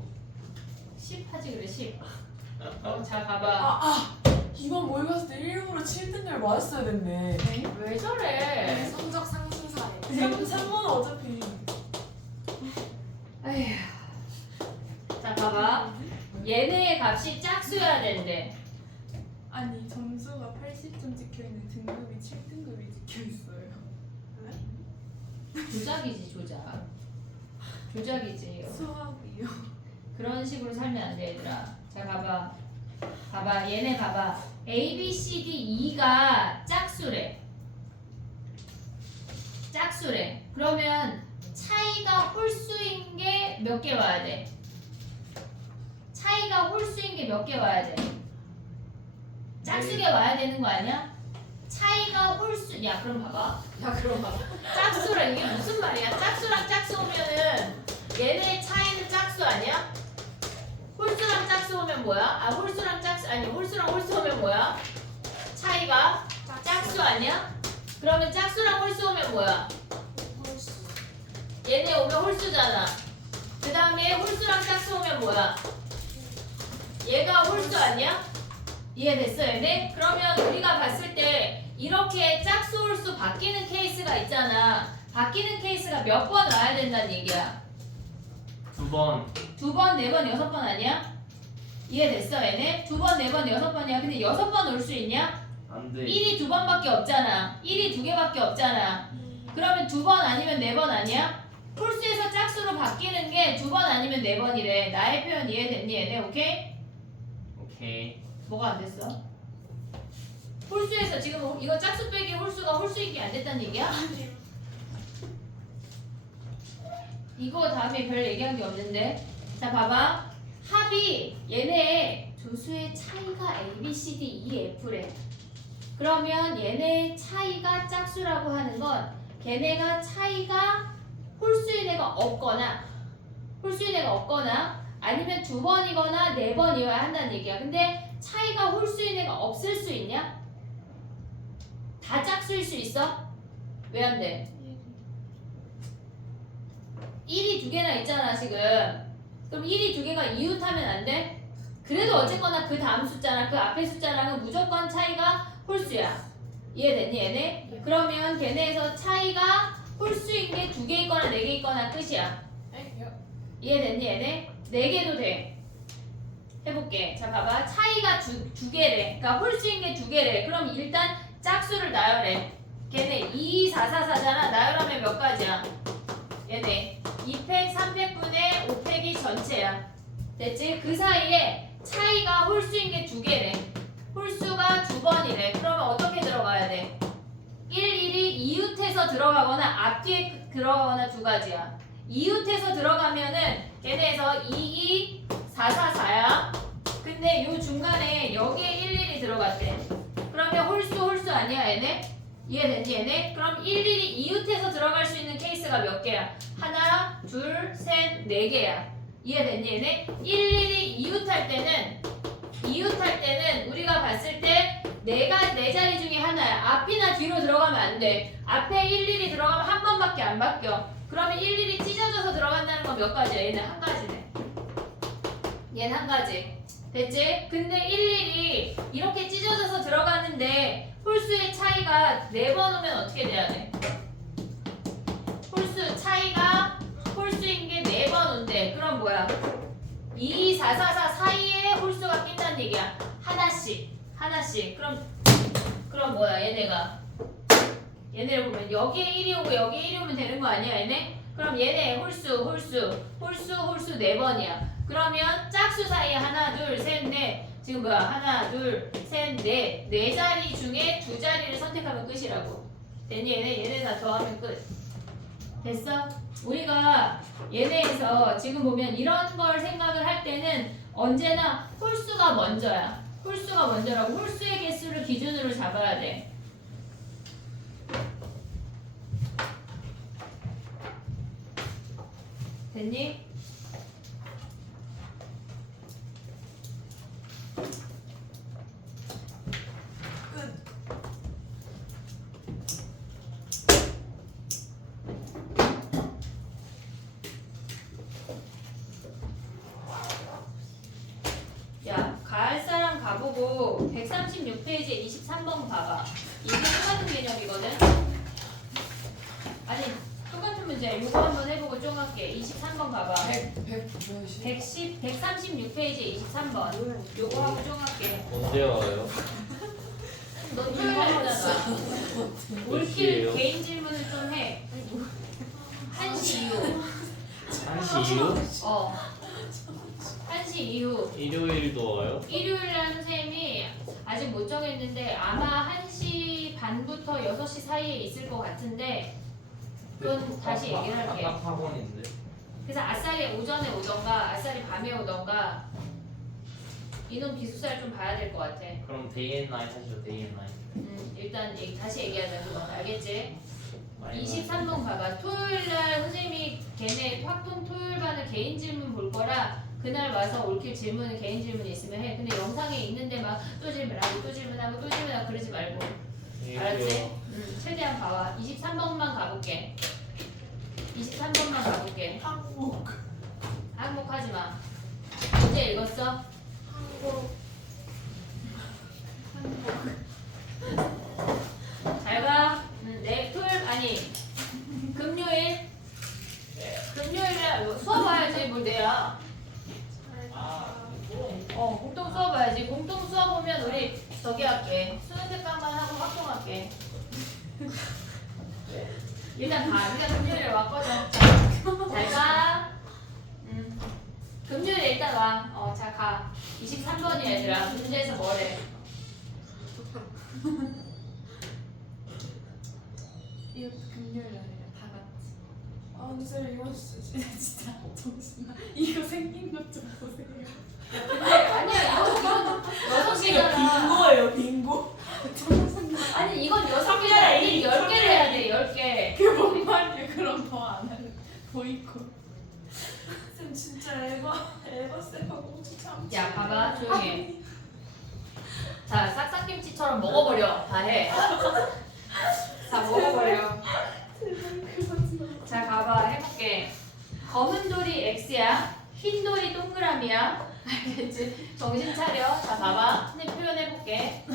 10 하지 그래 10. 자 가봐. 이번 모의고사 때 일부러 7등급을 맞았어야 됐네. 왜 저래? 성적 상승 사례. 3번은 어차피 에휴. 자 봐봐. 얘네의 값이 짝수여야 된대. 아니 점수가 80점 찍혀있는 등급이 7등급이 찍혀있어요. 조작이지 조작. 조작이지. 수학이요. 그런 식으로 살면 안 돼 얘들아. 자 봐봐. 봐봐 얘네 봐봐. A, B, C, D, E가 짝수래. 짝수래. 그러면 차이가 홀수인 게 몇 개 와야 돼? 차이가 홀수인 게 몇 개 와야 돼? 짝수게 와야 되는 거 아니야? 차이가 홀수. 야 그럼 봐봐. 짝수랑 이게 무슨 말이야? 짝수랑 짝수 오면은 얘네 차이는 짝수 아니야? 홀수랑 짝수 오면 뭐야? 아 홀수랑 짝수 아니 홀수랑 홀수 오면 뭐야? 차이가 짝수 아니야? 그러면 짝수랑 홀수 오면 뭐야? 홀수. 얘네 오면 홀수잖아. 그 다음에 홀수랑 짝수 오면 뭐야? 얘가 홀수 아니야? 이해됐어 얘네? 그러면 우리가 봤을 때 이렇게 짝수 홀수 바뀌는 케이스가 있잖아. 바뀌는 케이스가 몇 번 와야 된다는 얘기야? 2번. 2번, 4번, 6번 아니야? 이해됐어 얘네? 2번, 4번, 6번이야. 근데 6번 올 수 있냐? 안 돼. 1이 2번밖에 없잖아. 1이 2개밖에 없잖아. 그러면 2번 아니면 4번 아니야? 홀수에서 짝수로 바뀌는 게 2번 아니면 4번이래. 나의 표현 이해됐니 얘네? 오케이? 오케이. 뭐가 안 됐어? 홀수에서 지금 이거 짝수 빼기 홀수가 홀수이기 안 됐다는 얘기야? 이거 다음에 별 얘기한 게 없는데. 자 봐봐. 합이 얘네 조수의 차이가 A, B, C, D, E, F래. 그러면 얘네 차이가 짝수라고 하는 건 걔네가 차이가 홀수인 애가 없거나 아니면 2번이거나 4번이어야 한다는 얘기야. 근데 차이가 홀수인 애가 없을 수 있냐? 다 짝수일 수 있어? 왜 안 돼? 1이 2개나 있잖아 지금. 그럼 1이 2개가 이웃하면 안 돼? 그래도 어쨌거나 그 다음 숫자랑 그 앞에 숫자랑은 무조건 차이가 홀수야. 이해됐니 얘네? 그러면 걔네에서 차이가 홀수인 게 2개 있거나 4개 있거나 끝이야. 이해됐니 얘네? 4개도 돼. 해볼게. 자 봐봐. 차이가 두 개래. 그러니까 홀수인 게 2개래. 그럼 일단 짝수를 나열해. 걔네 2, 4, 4, 4잖아. 나열하면 몇 가지야? 얘네 2팩, 3팩분의 5팩이 전체야. 됐지? 그 사이에 차이가 홀수인 게 2개래. 홀수가 2번이래. 그러면 어떻게 들어가야 돼? 1, 1이 이웃해서 들어가거나 앞뒤에 들어가거나 두 가지야. 이웃해서 들어가면은 얘네에서 2, 2, 4, 4, 4야. 근데 요 중간에 여기에 1, 1이 들어갔대. 그러면 홀수 아니야 얘네? 이해됐니 얘네? 그럼 1, 1이 이웃해서 들어갈 수 있는 케이스가 몇 개야? 하나, 둘, 셋, 4개야. 이해됐니 얘네? 1, 1이 이웃할 때는 우리가 봤을 때 네 자리 중에 하나야. 앞이나 뒤로 들어가면 안 돼. 앞에 1, 1이 들어가면 한 번밖에 안 바뀌어. 그러면 1, 1이 찢어져서 들어간다는 건 몇 가지야? 얘는 한 가지네. 얘는 한 가지. 됐지? 근데 1, 1이 이렇게 찢어져서 들어가는데 홀수의 차이가 4번 오면 어떻게 돼야 돼? 홀수 차이가 홀수인 게 4번 온대. 그럼 뭐야? 2, 4, 4, 4 사이에 홀수가 낀다는 얘기야. 하나씩. 그럼 뭐야 얘네를 보면 여기에 1이 오고 여기에 1이 오면 되는 거 아니야 얘네? 그럼 얘네 홀수 4번이야. 그러면 짝수 사이에 하나, 둘, 셋, 넷. 지금 뭐야? 하나, 둘, 셋, 넷. 4자리 중에 2자리를 선택하면 끝이라고. 됐니? 얘네 다 더하면 끝. 됐어? 우리가 얘네에서 지금 보면 이런 걸 생각을 할 때는 언제나 홀수가 먼저야. 홀수가 먼저라고. 홀수의 개수를 기준으로 잡아야 돼. 됐니? 야, 가을사랑 가보고 136페이지에 23번 봐봐. 이게 똑같은 개념이거든? 아니, 똑같은 문제. 이거 한번 해보고 쫑 할게. 23번 봐봐. 136페이지에 23번. 요거 하고 쫑 할게. 언제 와요? 너 토요일 날 오잖아. 올길 시에요? 개인 질문을 좀 해. 1시 이후. 1시 이후? 1시 이후. 일요일도 와요? 일요일날 선생님이 아직 못 정했는데 아마 1시 반부터 6시 사이에 있을 것 같은데 그건 다시 얘기를 할게. 딱 학원인데. 그래서 아싸리 오전에 오던가 아싸리 밤에 오던가 이놈 기숙사를 좀 봐야 될 것 같아. 그럼 데이 앤 나잇 하시죠. 데이 앤 나잇. 일단 다시 얘기하자 그거. 알겠지? 많이 23번 봐봐. 토요일날 선생님이 걔네 확통 토요일반을 개인 질문 볼 거라 그날 와서 올킬 질문은 개인 질문이 있으면 해. 근데 영상에 있는데 막 또 질문하고 또 질문하고 또 질문하고 그러지 말고. 알았지? 최대한 봐와. 23번만 가볼게. 23번만 가볼게. 항목하지 마. 문제 읽었어? 잘 가. 내 토요일 아니 금요일에 수업 와야지 뭘 내야. 공통 수업 와야지. 공통 수업 오면 우리 저기 할게. 수능 특강만 하고 확동할게. 일단 가. 일단 금요일에 왔거든. 잘 가. 금요일에 일단 와. 자 가. 23번이야 얘들아. 문제에서 뭐래? 이것도 금요일 날이야. 다 같이. 아 근데 쌤 이거 진짜 정신나. 이거 생긴 것 좀 보세요. 근데 아니야 이건 6개잖아. 빙고예요 빙고. 아니 이건 6개를 아니 10개를 해야 돼 10개. 그게 뭔 말이야? 그럼 더 안 하는 보이콧. 쌤 진짜 에바 쌤하고 참. 야 봐봐 조용히 해. 자 싹싹김치처럼 먹어버려 다 해. 다 먹어버려. 자 가봐 해볼게. 검은 돌이 X야. 흰 돌이 동그라미야. 알겠지? 정신 차려. 자 봐봐. 선생님 표현해볼게.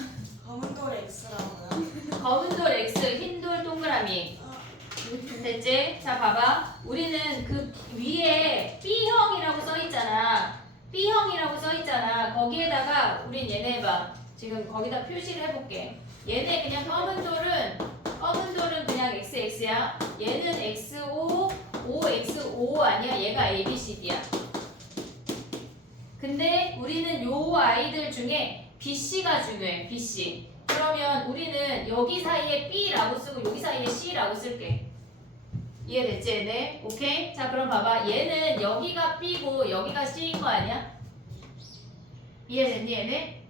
검은 돌 X라고요? 검은 돌 X, 흰 돌 동그라미. 됐지? 자 봐봐. 우리는 그 위에 B형이라고 써있잖아. B형이라고 써있잖아. 거기에다가 우린 얘네 봐. 지금 거기다 표시를 해볼게. 얘네 그냥 검은 돌은 그냥 XX야. 얘는 XO, OXO 아니야. 얘가 ABCD야. 근데 우리는 요 아이들 중에 BC가 중요해. BC. 그러면 우리는 여기 사이에 B라고 쓰고 여기 사이에 C라고 쓸게. 이해됐지 얘네? 오케이? 자 그럼 봐봐. 얘는 여기가 B고 여기가 C인 거 아니야? 이해됐니 얘네?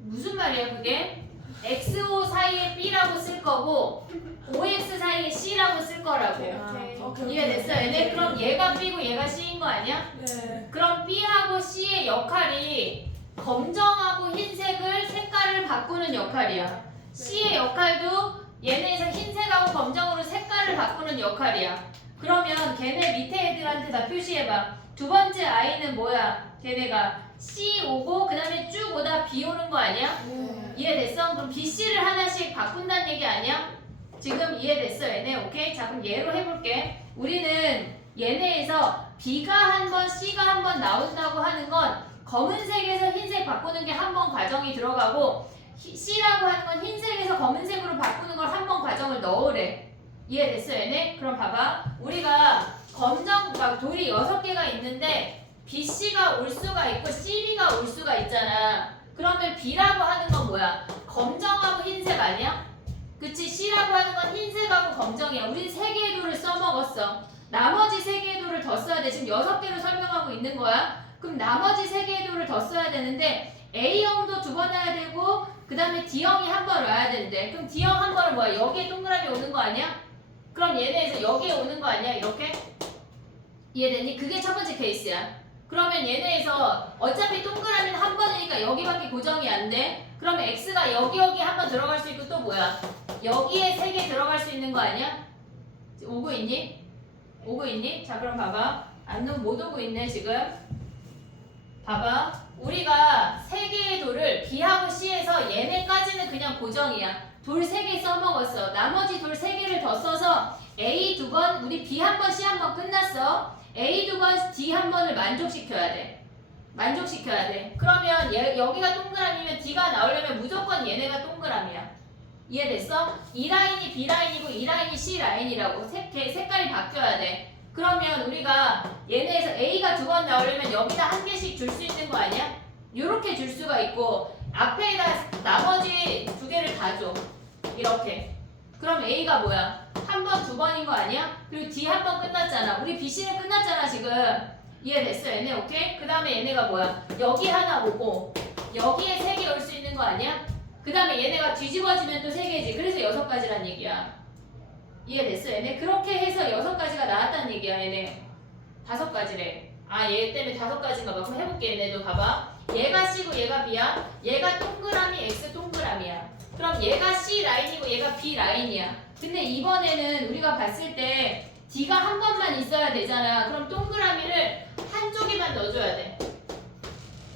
무슨 말이야 그게? XO 사이에 B라고 쓸 거고 OX 사이에 C라고 쓸 거라고. 이해됐어 얘네? 그럼 얘가 B고 얘가 C인 거 아니야? 네. 그럼 B하고 C의 역할이 검정하고 흰색을 색깔을 바꾸는 역할이야. C의 역할도 얘네에서 흰색하고 검정으로 색깔을 바꾸는 역할이야. 그러면 걔네 밑에 애들한테 다 표시해봐. 두 번째 아이는 뭐야? 걔네가 C 오고 그 다음에 쭉 오다 B 오는 거 아니야? 이해됐어? 그럼 B, C를 하나씩 바꾼다는 얘기 아니야? 지금 이해됐어 얘네? 오케이? 자 그럼 얘로 해볼게. 우리는 얘네에서 B가 한 번, C가 한 번 나온다고 하는 건 검은색에서 흰색 바꾸는 게 한 번 과정이 들어가고 C라고 하는 건 흰색에서 검은색으로 바꾸는 걸 한 번 과정을 넣으래. 이해됐어 얘네? 그럼 봐봐. 우리가 돌이 6개가 있는데 BC가 올 수가 있고 CB가 올 수가 있잖아. 그러면 B라고 하는 건 뭐야? 검정하고 흰색 아니야? 그치? C라고 하는 건 흰색하고 검정이야. 우린 3개의 돌을 써먹었어. 나머지 3개의 돌을 더 써야 돼. 지금 6개로 설명하고 있는 거야. 그럼 나머지 3개의 돌을 더 써야 되는데 A형도 2번 와야 되고 그 다음에 D형이 한 번 와야 되는데 그럼 D형 한 번은 뭐야? 여기에 동그라미 오는 거 아니야? 그럼 얘네에서 여기에 오는 거 아니야? 이렇게? 이해됐니? 그게 첫 번째 케이스야. 그러면 얘네에서 어차피 동그라미는 한 번이니까 여기밖에 고정이 안 돼. 그러면 X가 여기 한 번 들어갈 수 있고 또 뭐야? 여기에 3개 들어갈 수 있는 거 아니야? 오고 있니? 오고 있니? 자 그럼 봐봐. 못 오고 있네 지금. 봐봐. 우리가 3개의 돌을 B하고 C에서 얘네까지는 그냥 고정이야. 돌 3개 써먹었어. 나머지 돌 3개를 더 써서 A 2번, 우리 B 한 번, C 한 번 끝났어. A 2번, D 한 번을 만족시켜야 돼. 만족시켜야 돼. 그러면 여기가 동그라미면 D가 나오려면 무조건 얘네가 동그라미야. 이해됐어? 이 라인이 B 라인이고 이 라인이 C 라인이라고. 색깔이 바뀌어야 돼. 그러면 우리가 얘네에서 A가 2번 나오려면 여기다 1개씩 줄 수 있는 거 아니야? 요렇게 줄 수가 있고 앞에다 나머지 2개를 다 줘. 이렇게. 그럼 A가 뭐야? 1번, 2번인 거 아니야? 그리고 D 한 번 끝났잖아. 우리 BC는 끝났잖아 지금. 이해됐어 얘네? 오케이? 그 다음에 얘네가 뭐야? 여기 하나 오고 여기에 3개 올 수 있는 거 아니야? 그 다음에 얘네가 뒤집어지면 또 3개지. 그래서 6가지란 얘기야. 이해됐어 얘네? 그렇게 해서 6가지가 나왔다는 얘기야 얘네. 5가지래. 아 얘 때문에 5가지인가 봐. 그럼 해볼게 얘네도 봐봐. 얘가 C고 얘가 B야. 얘가 동그라미 X 동그라미야. 그럼 얘가 C 라인이고 얘가 B 라인이야. 근데 이번에는 우리가 봤을 때 D가 한 번만 있어야 되잖아. 그럼 동그라미를 한쪽에만 넣어줘야 돼.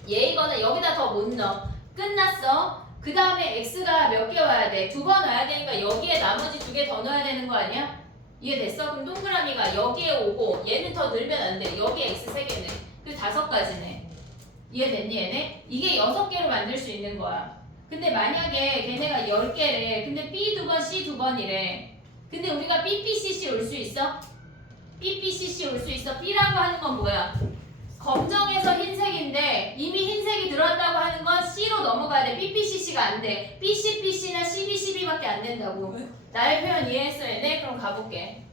얘이거는 여기다 더 못 넣어. 끝났어. 그 다음에 X가 몇 개 와야 돼? 2번 와야 되니까 여기에 나머지 2개 더 넣어야 되는 거 아니야? 이해됐어? 그럼 동그라미가 여기에 오고 얘는 더 늘면 안 돼. 여기에 X 3개네. 그래서 5가지네. 이해됐니 얘네? 이게 6개로 만들 수 있는 거야. 근데 만약에 걔네가 10개래. 근데 B 2번, C 2번이래. 근데 우리가 BPCC 올 수 있어? BPCC 올 수 있어? B라고 하는 건 뭐야? 검정에서 흰색인데 이미 흰색이 들어왔다고 하는 건 C로 넘어가야 돼. BPCC가 안 돼. BCBC나 CBCB밖에 안 된다고. 나의 표현 이해했어 얘네? 그럼 가볼게.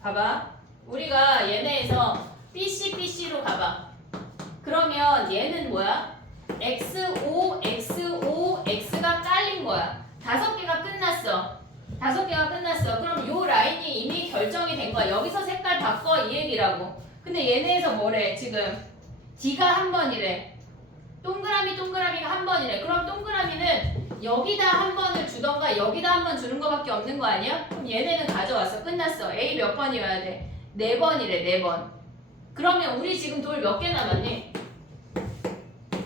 봐봐. 우리가 얘네에서 BCBC로 가봐. 그러면 얘는 뭐야? XO, XO, X가 깔린 거야. 5개가 끝났어. 5개가 끝났어. 그럼 요 라인이 이미 결정이 된 거야. 여기서 색깔 바꿔 이 얘기라고. 근데 얘네에서 뭐래 지금? D가 한 번이래. 동그라미가 한 번이래. 그럼 동그라미는 여기다 한 번을 주던가 여기다 한 번 주는 거밖에 없는 거 아니야? 그럼 얘네는 가져왔어. 끝났어. A 몇 번이어야 돼? 4번이래. 4번. 그러면 우리 지금 돌 몇 개 남았니?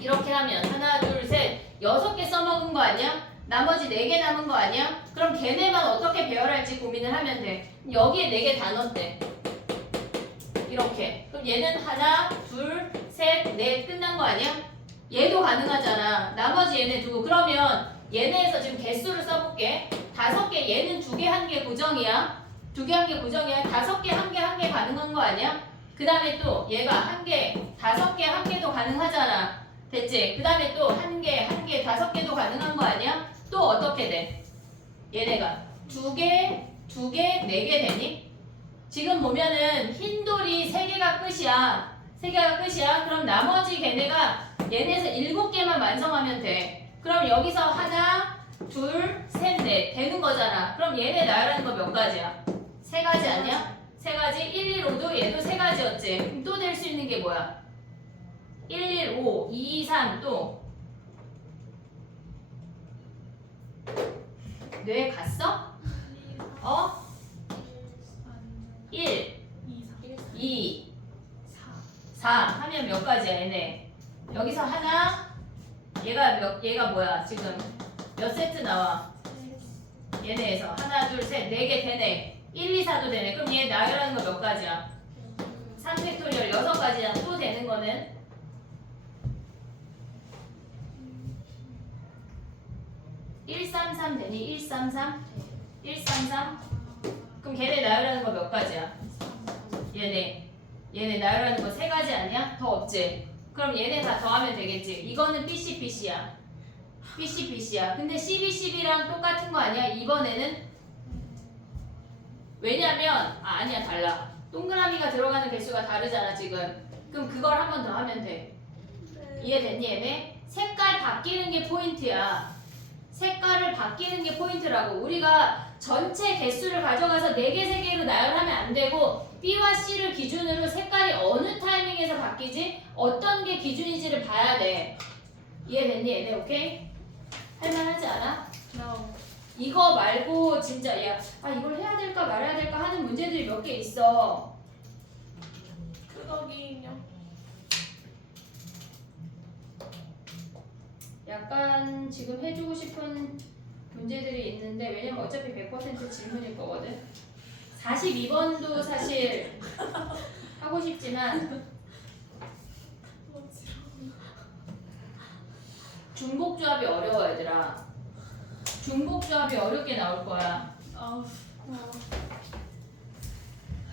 이렇게 하면 하나, 둘, 셋, 6개 써먹은 거 아니야? 나머지 4개 남은 거 아니야? 그럼 걔네만 어떻게 배열할지 고민을 하면 돼. 여기에 4개 다 넣었대. 이렇게. 그럼 얘는 하나, 둘, 셋, 넷 끝난 거 아니야? 얘도 가능하잖아. 나머지 얘네 두고. 그러면 얘네에서 지금 개수를 써볼게. 5개, 얘는 2개, 1개 고정이야. 2개, 1개 고정이야. 5개, 1개, 1개 가능한 거 아니야? 그 다음에 또 얘가 1개, 5개, 1개도 가능하잖아. 됐지? 그 다음에 또 1개, 1개, 5개도 가능한 거 아니야? 또 어떻게 돼? 얘네가 2개, 2개, 4개 되니? 지금 보면은 흰 돌이 3개가 끝이야. 3개가 끝이야. 그럼 나머지 걔네가 얘네에서 7개만 완성하면 돼. 그럼 여기서 하나, 둘, 셋, 넷 되는 거잖아. 그럼 얘네 나열하는 거 몇 가지야? 3가지 아니야? 3가지. 1, 1, 5도 얘도 3가지였지. 그럼 또 될 수 있는 게 뭐야? 1, 1, 5, 2, 3 또 뇌 갔어? 어? 1, 2, 4 하면 몇 가지야 얘네? 여기서 하나 얘가 뭐야 지금 몇 세트 나와? 얘네에서 하나 둘 셋 4개 되네. 1, 2, 4도 되네. 그럼 얘 나열하는 거 몇 가지야? 3팩토리얼 6가지야. 또 되는 거는 133 되니? 133? 133? 그럼 걔네 나열하는 거 몇 가지야? 얘네 나열하는 거 3가지 아니야? 더 없지? 그럼 얘네 다 더하면 되겠지? 이거는 BCBC야. BCBC야. 근데 CBCB랑 똑같은 거 아니야? 이번에는? 왜냐면 아니야 달라. 동그라미가 들어가는 개수가 다르잖아 지금. 그럼 그걸 한 번 더 하면 돼. 이해됐니 얘네? 색깔 바뀌는 게 포인트야. 색깔을 바뀌는 게 포인트라고. 우리가 전체 개수를 가져가서 4개, 3개로 나열하면 안 되고 B와 C를 기준으로 색깔이 어느 타이밍에서 바뀌지? 어떤 게 기준인지를 봐야 돼. 이해됐니 얘네? 오케이? 할만하지 않아? 이거 말고 진짜 이걸 해야 될까 말아야 될까 하는 문제들이 몇 개 있어. 끄덕이요. 약간 지금 해주고 싶은 문제들이 있는데 왜냐면 어차피 100% 질문일 거거든. 42번도 사실 하고 싶지만 중복조합이 어려워 얘들아. 중복조합이 어렵게 나올 거야.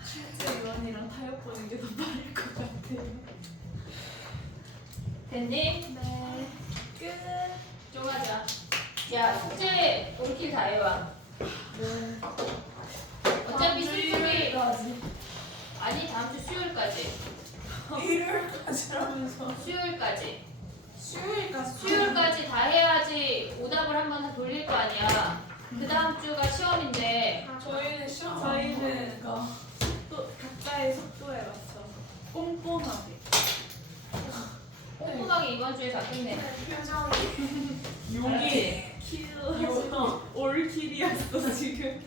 실제 이완이랑 타협 보는 게 더 빠를 것 같아요. 됐니? 네. 끝. 좀 하자. 야 숙제 올킬 다 해와. 어차피 수요일이 아니 다음 주 수요일까지. 일요일까지라면서. 수요일까지. 수요일까지. 수요일까지 다 해야지 오답을 한 번 돌릴 거 아니야. 그 다음 주가 시험인데 저희는 시험 저희는 속도 각자의 속도에 맞춰 꼼꼼하게. 꼼꼼하게 이번 주에 다 끝내. 표정이 알았지? 올킬이었어 지금.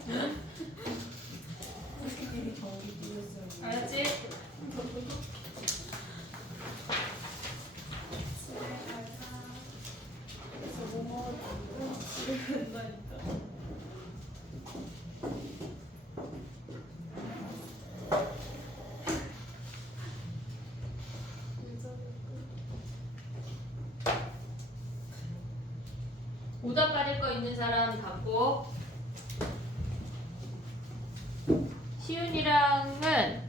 알았지? 오답 받을 거 있는 사람 갖고 시윤이랑은